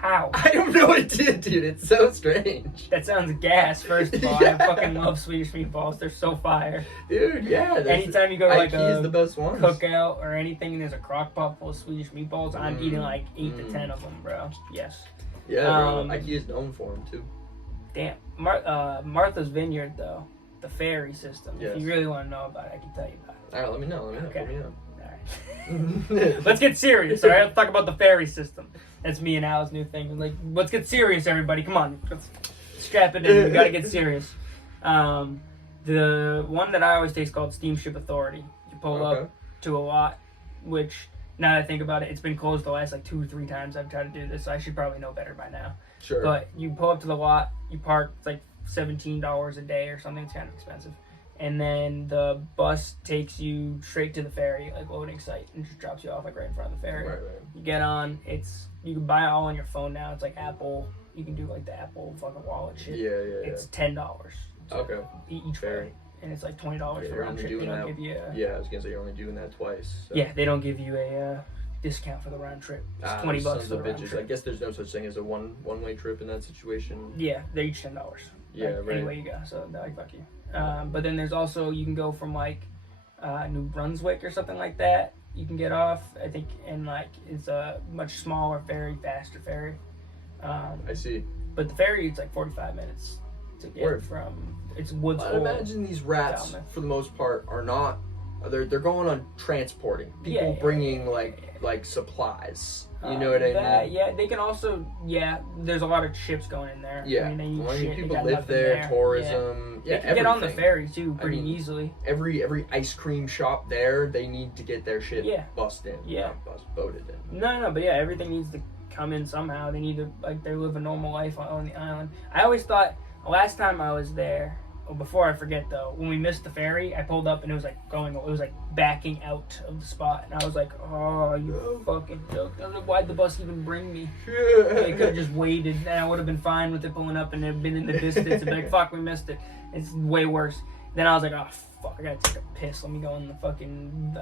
How? I have no idea, dude. It's so strange. That sounds gas, first of all. I fucking love Swedish meatballs. They're so fire. Dude, yeah. Anytime you go to like a the best ones. cookout or anything and there's a crock pot full of Swedish meatballs, I'm eating like 8 to 10 of them, bro. Yes. Yeah, bro. IKEa's known for them, too. Damn. Martha's Vineyard, though. The ferry system. Yes. If you really want to know about it, I can tell you about it. All right, let me know. Okay. All right. Let's get serious, all right? Let's talk about the ferry system. That's me and Al's new thing. Like, let's get serious, everybody. Come on. Let's strap it in. We got to get serious. The one that I always take is called Steamship Authority. You pull up to a lot, which, now that I think about it, it's been closed the last like 2 or 3 times I've tried to do this, so I should probably know better by now. Sure. But you pull up to the lot, you park, it's like $17 a day or something. It's kind of expensive. And then the bus takes you straight to the ferry, like loading site, and just drops you off like right in front of the ferry. Right. You get on. You can buy it all on your phone now. It's like Apple. You can do like the Apple fucking wallet shit. Yeah. It's $10. Okay. Each ferry. And it's like $20 for round trip. They don't give you yeah, I was gonna say you're only doing that twice. So. Yeah, they don't give you a discount for the round trip. It's $20 for the round trip. I guess there's no such thing as a one-way trip in that situation. Yeah, they're each $10. Yeah, right. Anyway you go, so they're like, fuck you. But then there's also, you can go from like New Brunswick or something like that. You can get off, I think, and like it's a much smaller ferry, faster ferry. I see. But the ferry, it's like 45 minutes to get from. It's Woods Hole. I imagine these rats, for the most part, are not they're going on transporting people, bringing like supplies. You know what I mean? Yeah, they can also. Yeah, there's a lot of ships going in there. Yeah, I mean, they shit, people live there. Tourism. Yeah, they can get on the ferry too pretty easily. Every ice cream shop there, they need to get their shit bussed in. Yeah, boated in. No, but yeah, everything needs to come in somehow. They need to they live a normal life on the island. I always thought last time I was there. Before I forget though, when we missed the ferry, I pulled up and it was like backing out of the spot, and I was like, "Oh, you fucking joke!" I was like, "Why'd the bus even bring me?" They could have just waited, and I would have been fine with it pulling up and it had been in the distance and be like, "Fuck, we missed it." It's way worse. Then I was like, "Oh fuck, I gotta take a piss. Let me go in the fucking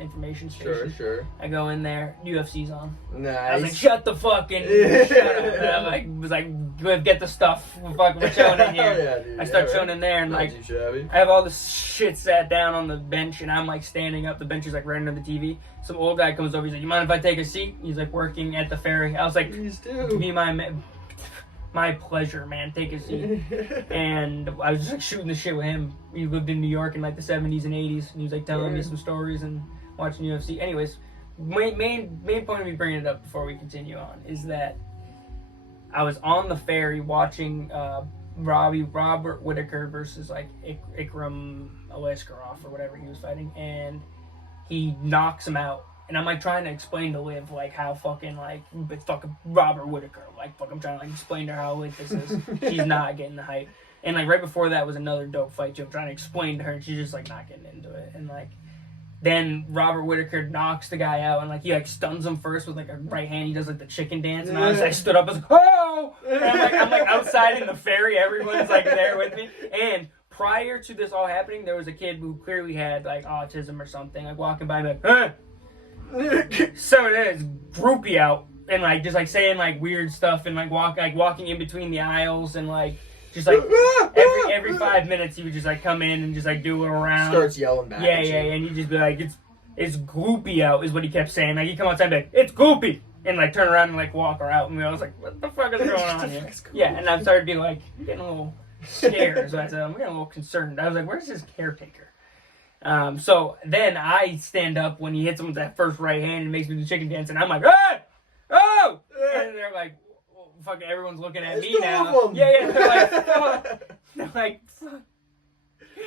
information station." Sure. I go in there, UFC's on. Nice. I was like, shut the fucking shut up. And I was like, get the stuff. We're showing in here. Yeah, dude, I start showing in there and I have all this shit sat down on the bench and I'm like standing up. The bench is like right under the TV. Some old guy comes over. He's like, "You mind if I take a seat?" He's like working at the ferry. I was like, "Please do. Be my pleasure, man. Take a seat." And I was just like shooting the shit with him. He lived in New York in like the 70s and 80s, and he was like telling me some stories and watching UFC. Anyways, main point of me bringing it up before we continue on is that I was on the ferry watching Robert Whittaker versus like Ikram Aliskerov or whatever he was fighting, and he knocks him out. And I'm like trying to explain to Liv like how fucking like it's fucking Robert Whittaker. Like fuck, I'm trying to like explain to her how lit this is. She's not getting the hype. And like right before that was another dope fight too. I'm trying to explain to her and she's just like not getting into it. And like then Robert Whittaker knocks the guy out and like he like stuns him first with like a right hand. He does like the chicken dance and I stood up. I was like, "Oh!" And I'm like outside in the ferry. Everyone's like there with me. And prior to this all happening, there was a kid who clearly had like autism or something, like walking by me like, "Huh." Some of that is groupie out and like just like saying like weird stuff and like walking in between the aisles and like just like every 5 minutes he would just like come in and just like do it around. Starts yelling back. Yeah, and he'd just be like, it's goopy out is what he kept saying. Like he'd come outside and be like, "It's goopy," and like turn around and like walk her out. And I was like, "What the fuck is going on here?" Yeah, and I started being like getting a little scared. So I said, I'm getting a little concerned. I was like, "Where's his caretaker?" So then I stand up when he hits him with that first right hand and makes me do the chicken dance, and I'm like, "Hey! Oh!" And they're like, well, fucking everyone's looking at me now. Yeah, they're like, fuck.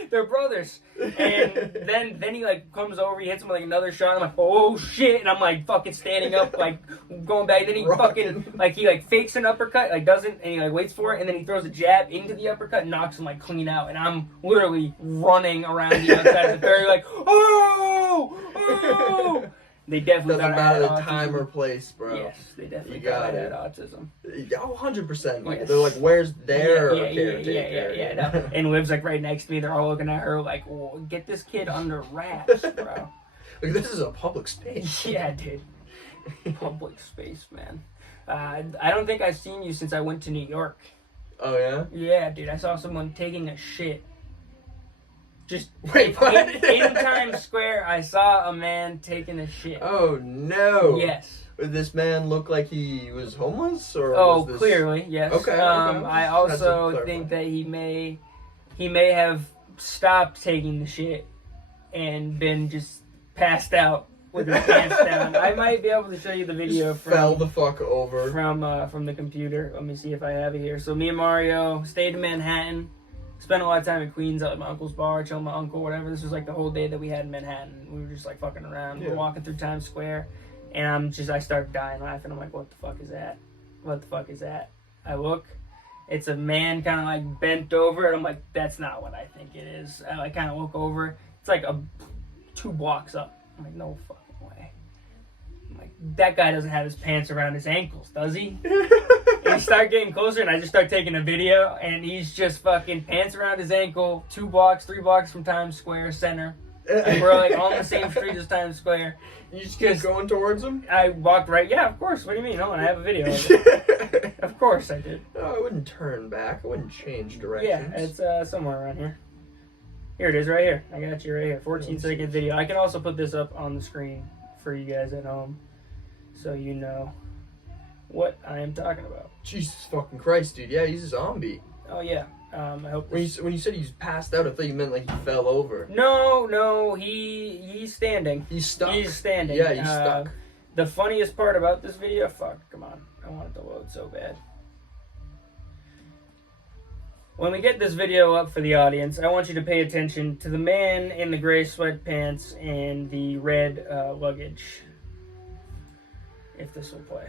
They're brothers. And then he like comes over, he hits him with like another shot. I'm like, "Oh shit!" And I'm like fucking standing up, like going back. Then he fucking like he like fakes an uppercut, like doesn't, and he like waits for it, and then he throws a jab into the uppercut and knocks him like clean out. And I'm literally running around the outside of the ferry like, oh! They definitely doesn't matter the time or place, bro. Yes, they definitely thought I had autism. Oh, 100%. Like, they're like, "Where's their caretaker?" Yeah. No. And Liv's like right next to me. They're all looking at her like, "Oh, get this kid under wraps, bro." Like, this is a public space. Yeah, dude. Public space, man. I don't think I've seen you since I went to New York. Oh, yeah? Yeah, dude. I saw someone taking a shit. Just wait, what? In Times Square, I saw a man taking a shit. Oh, no. Yes. Did this man look like he was homeless? Or was this... clearly, yes. Okay. I also think that he may have stopped taking the shit and been just passed out with his pants down. I might be able to show you the video. Fell the fuck over. From the computer. Let me see if I have it here. So me and Mario stayed in Manhattan. Spent a lot of time in Queens at my uncle's bar, chilling with my uncle, whatever. This was like the whole day that we had in Manhattan. We were just like fucking around. Yeah. We're walking through Times Square, and I start dying laughing. I'm like, "What the fuck is that? What the fuck is that?" I look, it's a man kind of like bent over, and I'm like, "That's not what I think it is." I like kind of look over. It's like 2 blocks up. I'm like, "No fucking way." I'm like, "That guy doesn't have his pants around his ankles, does he?" And we start getting closer, and I just start taking a video, and he's just fucking pants around his ankle, 2 blocks, 3 blocks from Times Square Center. And we're like on the same street as Times Square. You just keep going towards him? I walked right. Yeah, of course. What do you mean? Hold on, I have a video of it. Of course I did. No, I wouldn't turn back. I wouldn't change directions. Yeah, it's somewhere around here. Here it is, right here. I got you right here. 14-second video. I can also put this up on the screen for you guys at home, so you know what I am talking about. Jesus fucking Christ, dude. Yeah, he's a zombie. Oh, yeah. I hope. When you said he's passed out, I thought you meant like he fell over. No, he's standing. He's stuck. He's standing. Yeah, he's stuck. The funniest part about this video, come on, I want it to load so bad. When we get this video up for the audience, I want you to pay attention to the man in the gray sweatpants and the red luggage. If this will play.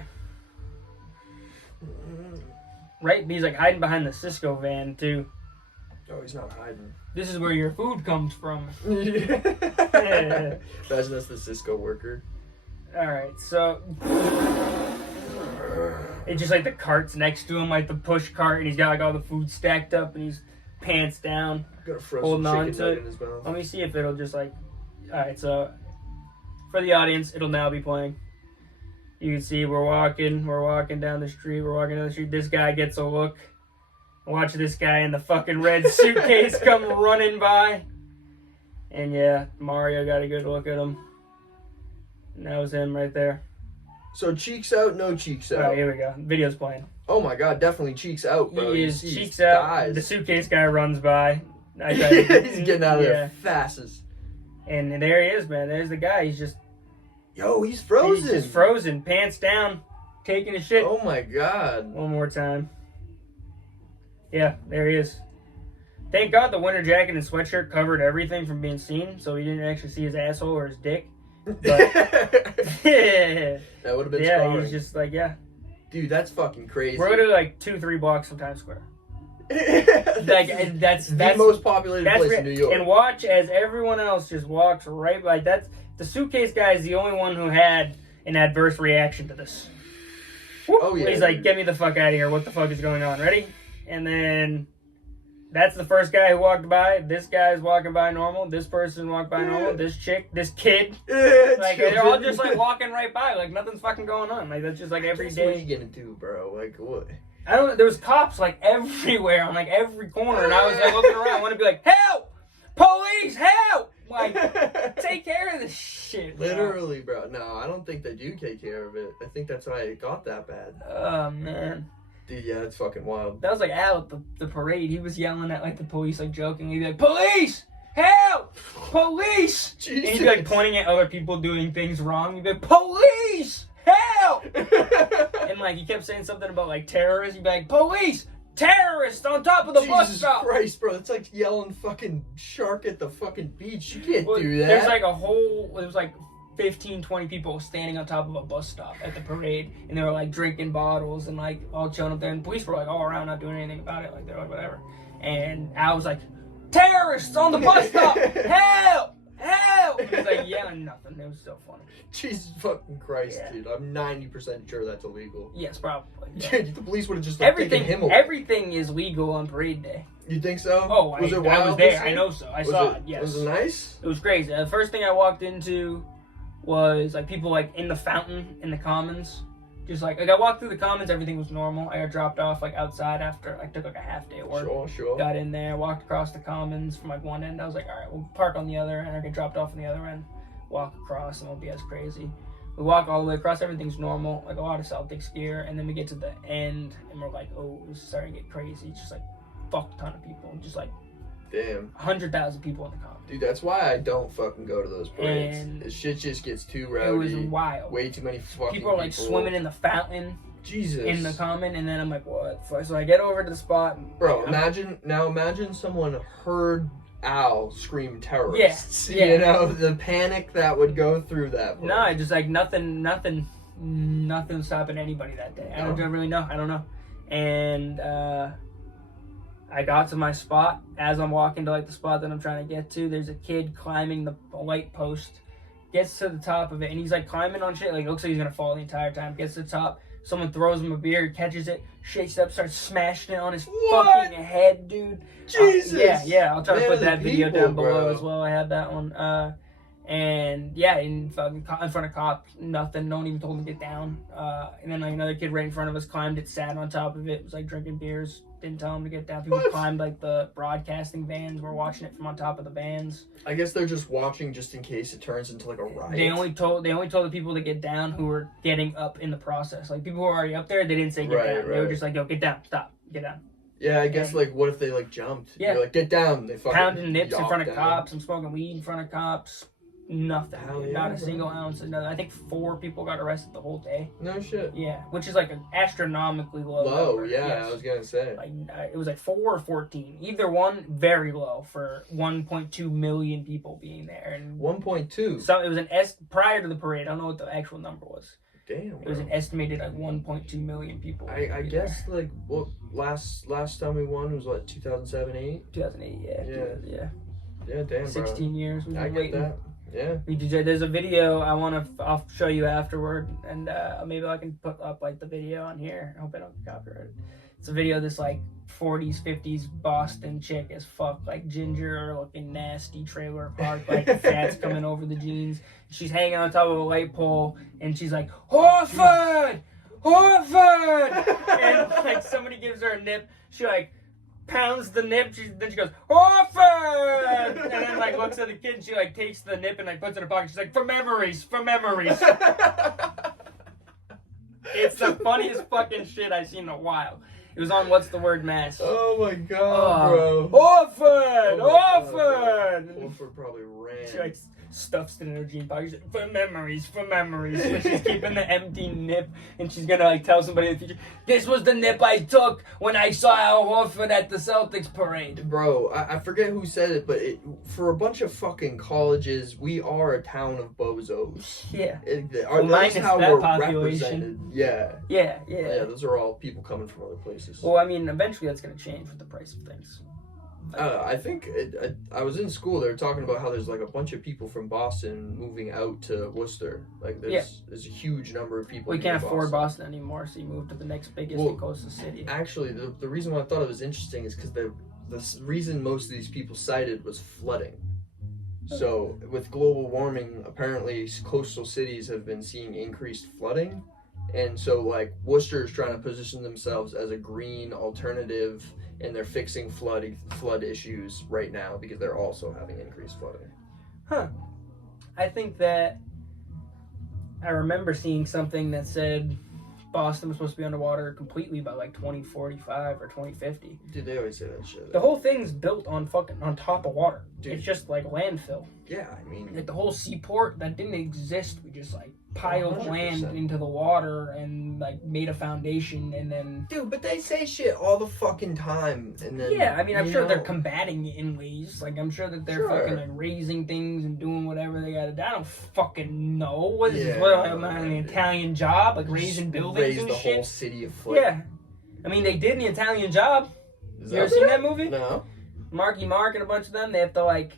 Right? He's like hiding behind the Cisco van, too. Oh, he's not hiding. This is where your food comes from. Imagine that's the Cisco worker. Alright, so... It's just like the cart's next to him, like the push cart, and he's got like all the food stacked up, and he's pants down, holding on to it. Let me see if it'll just like... Alright, so for the audience, it'll now be playing. You can see we're walking down the street, This guy gets a look. Watch this guy in the fucking red suitcase come running by. And yeah, Mario got a good look at him. And that was him right there. So cheeks out, no cheeks out. Alright, here we go. Video's playing. Oh my god, definitely cheeks out, bro. He is cheeks out. Dies. The suitcase guy runs by. He's getting out of there fastest. And there he is, man. There's the guy. He's just... Yo, he's frozen. He's just frozen. Pants down. Taking a shit. Oh my god. One more time. Yeah, there he is. Thank God the winter jacket and sweatshirt covered everything from being seen, so we didn't actually see his asshole or his dick. But that would have been scarring. He's just like, yeah. Dude, that's fucking crazy. We're literally like 2-3 blocks from Times Square. Like that's the most populated place in New York. And watch as everyone else just walks right by. That's the suitcase guy is the only one who had an adverse reaction to this. Whoop. Oh yeah. He's like, get me the fuck out of here. What the fuck is going on? Ready? And then that's the first guy who walked by. This guy's walking by normal. This person walked by normal. This chick, this kid. Like they're all just like walking right by. Like nothing's fucking going on. Like that's just like every day. What are you gonna do, bro? Like what? I don't know. There was cops like everywhere on like every corner, and I was like looking around. I want to be like, help! Police, help! Like, take care of this shit. Literally, bro. No, I don't think they do take care of it. I think that's why it got that bad. Oh man. Dude, yeah, it's fucking wild. That was like Al at the parade. He was yelling at like the police, like jokingly, he'd be like, "Police, help! Police!" Jesus. And he'd be like pointing at other people doing things wrong. He'd be like, "Police, help!" And like he kept saying something about like terrorists. He'd be like, "Police, terrorists on top of the bus stop!" Jesus Christ, bro! It's like yelling fucking shark at the fucking beach. You can't do that. There's like there was like 15-20 people standing on top of a bus stop at the parade, and they were like drinking bottles and like all chilling up there, and police were like all around not doing anything about it. Like they're like whatever. And I was like, "Terrorists on the bus stop! Help! Help!" And he's like yelling nothing. It was so funny. Jesus fucking Christ, dude! I'm 90% sure that's illegal. Yes, probably. Yeah. The police would have just like, taken him away. Everything is legal on parade day. You think so? Oh, was it wild? I was there. I know so. I saw it. Yes. Was it nice? It was crazy. The first thing I walked into was like people like in the fountain in the commons, just like I walked through the commons, everything was normal. I got dropped off like outside after I took like a half day at work. Sure. Got in there, walked across the commons from like one end. I was like, all right, we'll park on the other end. I get dropped off on the other end, walk across, and it'll be as crazy. We walk all the way across, everything's normal, like a lot of Celtics gear, and then we get to the end, and we're like, oh, this is starting to get crazy. It's just like fuck ton of people, just like damn 100,000 people in the commons. Dude, that's why I don't fucking go to those parades. And this shit just gets too rowdy. It was wild. Way too many fucking people are like swimming in the fountain. Jesus. In the common, and then I'm like, what? So I get over to the spot. And, bro, imagine someone heard Al scream terrorists. Yeah. You know, the panic that would go through that place. No, just like nothing stopping anybody that day. No. I don't really know. I don't know. And I got to my spot. As I'm walking to like the spot that I'm trying to get to, there's a kid climbing the light post. Gets to the top of it, and he's like climbing on shit. Like it looks like he's gonna fall the entire time. Gets to the top. Someone throws him a beer, catches it, shakes it up, starts smashing it on his fucking head, dude. Jesus. Yeah. I'll try to put that video down below as well. I had that one. And yeah, in front of cops, nothing. No one even told him to get down. And then like another kid right in front of us climbed it, sat on top of it, was like drinking beers. Didn't tell him to get down. People climbed like the broadcasting vans. We're watching it from on top of the vans. I guess they're just watching just in case it turns into like a riot. They only told the people to get down who were getting up in the process. Like people who were already up there, they didn't say get down. They were just like, yo, get down, stop, get down. Yeah, I guess, like, what if they, like, jumped? Yeah. You're like, get down. They fucking pounding nips in front of cops. I'm smoking weed in front of cops. Nothing. Yeah, not a single ounce. I think 4 people got arrested the whole day. No shit. Yeah, which is like an astronomically low number. Yeah, yes. I was gonna say. Like it was like 4 or 14. Either one, very low for 1.2 million people being there. And 1.2. So it was prior to the parade. I don't know what the actual number was. Damn. It was an estimated like 1.2 million people. I guess there. Like well, last time we won was what 2007, 8. 2008. Yeah. Yeah, damn. 16 years. I get that. Yeah. There's a video I'll show you afterward, and maybe I can put up like the video on here. I hope I don't get copyrighted. It's a video of this like 40s, 50s Boston chick as fuck, like ginger looking nasty trailer park, like fat's coming over the jeans. She's hanging on top of a light pole, and she's like, Horford! And like somebody gives her a nip, she like pounds the nip, then she goes, Horford! And then like looks at the kid, and she like takes the nip and like puts it in her pocket. She's like, for memories. It's the funniest fucking shit I've seen in a while. It was on What's the Word Mass. Oh my god, bro. Horford! Horford probably ran. She like stuffs it in her jean pocket. She's like, for memories. So she's keeping the empty nip, and she's gonna like tell somebody in the future, this was the nip I took when I saw Al Horford at the Celtics parade. Bro, I forget who said it, but for a bunch of fucking colleges, we are a town of bozos. Yeah. That's how we're represented. Yeah. Yeah. Those are all people coming from other places. Well, I mean, eventually that's gonna change with the price of things. I think I was in school. They were talking about how there's like a bunch of people from Boston moving out to Worcester. Like there's a huge number of people. We can't afford Boston anymore, so you move to the next biggest and closest city. Actually, the reason why I thought it was interesting is because the reason most of these people cited was flooding. So with global warming, apparently coastal cities have been seeing increased flooding, and so like Worcester is trying to position themselves as a green alternative. And they're fixing flood issues right now because they're also having increased flooding. Huh. I think that I remember seeing something that said Boston was supposed to be underwater completely by like 2045 or 2050. Dude, they always say that shit. The whole thing's built on top of water. Dude. It's just like landfill. Yeah, I mean, like the whole seaport that didn't exist. We just like piled 100%. Land into the water and like made a foundation, and then but they say shit all the fucking time, and then I mean, I'm sure they're combating it in ways. Like I'm sure that they're fucking like raising things and doing whatever they gotta do. I don't fucking know what is this. What am I on the Italian Job? Like raising buildings and the shit. Whole city of foot. Yeah, I mean they did in the Italian Job. You ever seen that movie? No. Marky Mark and a bunch of them, they have to like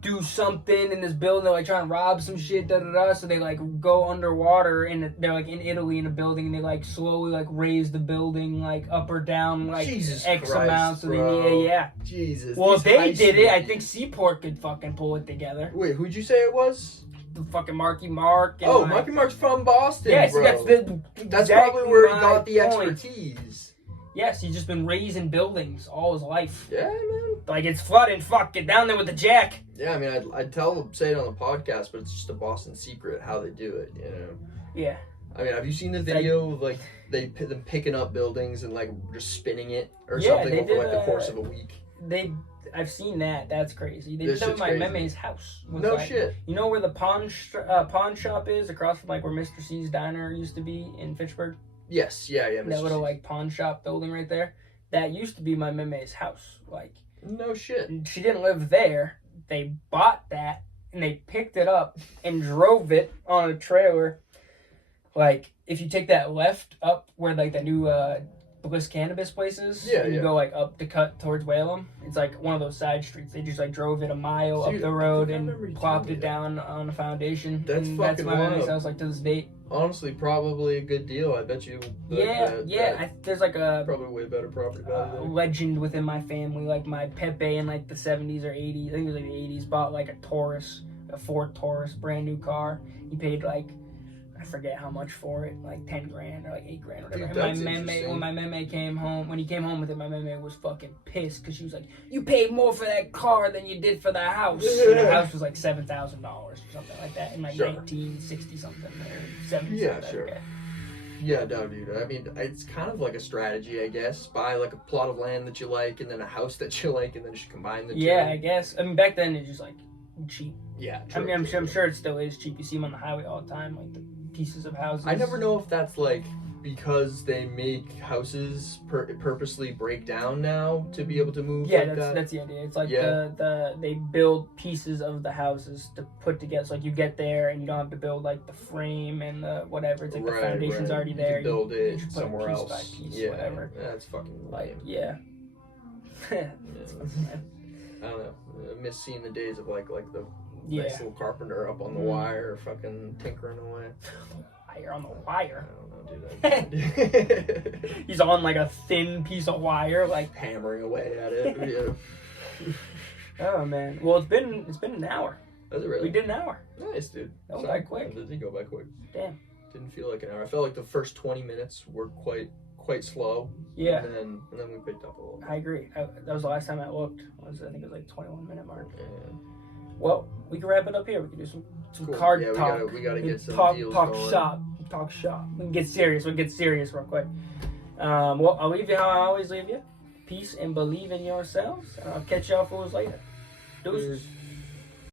do something in this building. They're like trying to rob some shit, so they like go underwater, and they're like in Italy in a building, and they like slowly like raise the building like up or down like Jesus X Christ, amount. So bro. Yeah. Jesus. Well, if they did it, I think Seaport could fucking pull it together. Wait, who'd you say it was? The fucking Marky Mark. And Marky Mark's from Boston. Yes, bro. that's probably where he got the expertise. Yes, he's just been raising buildings all his life. Yeah, man. Like, it's flooding. Fuck, get down there with the jack. Yeah, I mean, I'd say it on the podcast, but it's just a Boston secret how they do it, you know? Yeah. I mean, have you seen the video of, like, them picking up buildings and, like, just spinning it or something over, like, the course of a week? I've seen that. That's crazy. They did that with my meme's house. No shit. You know where the pawn shop is across from, like, where Mr. C's Diner used to be in Fitchburg? Yes, yeah. That little like pawn shop building right there. That used to be my meme's house. Like, no shit. She didn't live there. They bought that and they picked it up and drove it on a trailer. Like, if you take that left up where like the new Bliss Cannabis places, and you go like up to cut towards Whalum, it's like one of those side streets. They just like drove it a mile up the road and plopped it down on a foundation. That's that's my meme's house like to this date. Honestly, probably a good deal. I bet you. There's like a probably way better property value. Legend within my family. Like my Pepe in like the 70s or 80s. I think it was like the 80s. Bought like a Ford Taurus, brand new car. He paid like, I forget how much for it, like 10 grand or like 8 grand or whatever. Dude, when my meme came home, when he came home with it, my meme was fucking pissed because she was like, "You paid more for that car than you did for the house." And the house was like $7,000 or something like that in like 1960 something or 70. Yeah, sure. Yeah, no, dude. I mean, it's kind of like a strategy, I guess. Buy like a plot of land that you like, and then a house that you like, and then just combine the two. Yeah, I guess. I mean, back then it's just like cheap. Yeah, true. I mean, I'm sure it still is cheap. You see them on the highway all the time, like the pieces of houses. I never know if that's like because they make houses purposely break down now to be able to move. Yeah, like that's the idea. It's like they build pieces of the houses to put together. So like you get there and you don't have to build like the frame and the whatever. It's like the foundation's already there. You build it you somewhere else. By piece, whatever. That's fucking like lame. yeah. I don't know. I miss seeing the days of like the nice little carpenter up on the wire, fucking tinkering away. On the wire. I don't know, dude. He's on like a thin piece of wire, like hammering away at it. Yeah. Oh man. Well, it's been an hour. Was it really? We did an hour. Nice, dude. That went by quick. It did go by quick. Damn. Didn't feel like an hour. I felt like the first 20 minutes were quite slow. Yeah. And then we picked up a little bit. I agree. That was the last time I looked. I think it was like 21-minute mark. Yeah. Well, we can wrap it up here. We can do some cool. card talk. We gotta get some deals going. Talk shop. We can get serious. Real quick. Well, I'll leave you how I always leave you. Peace and believe in yourselves. And I'll catch y'all fools later. Deuces.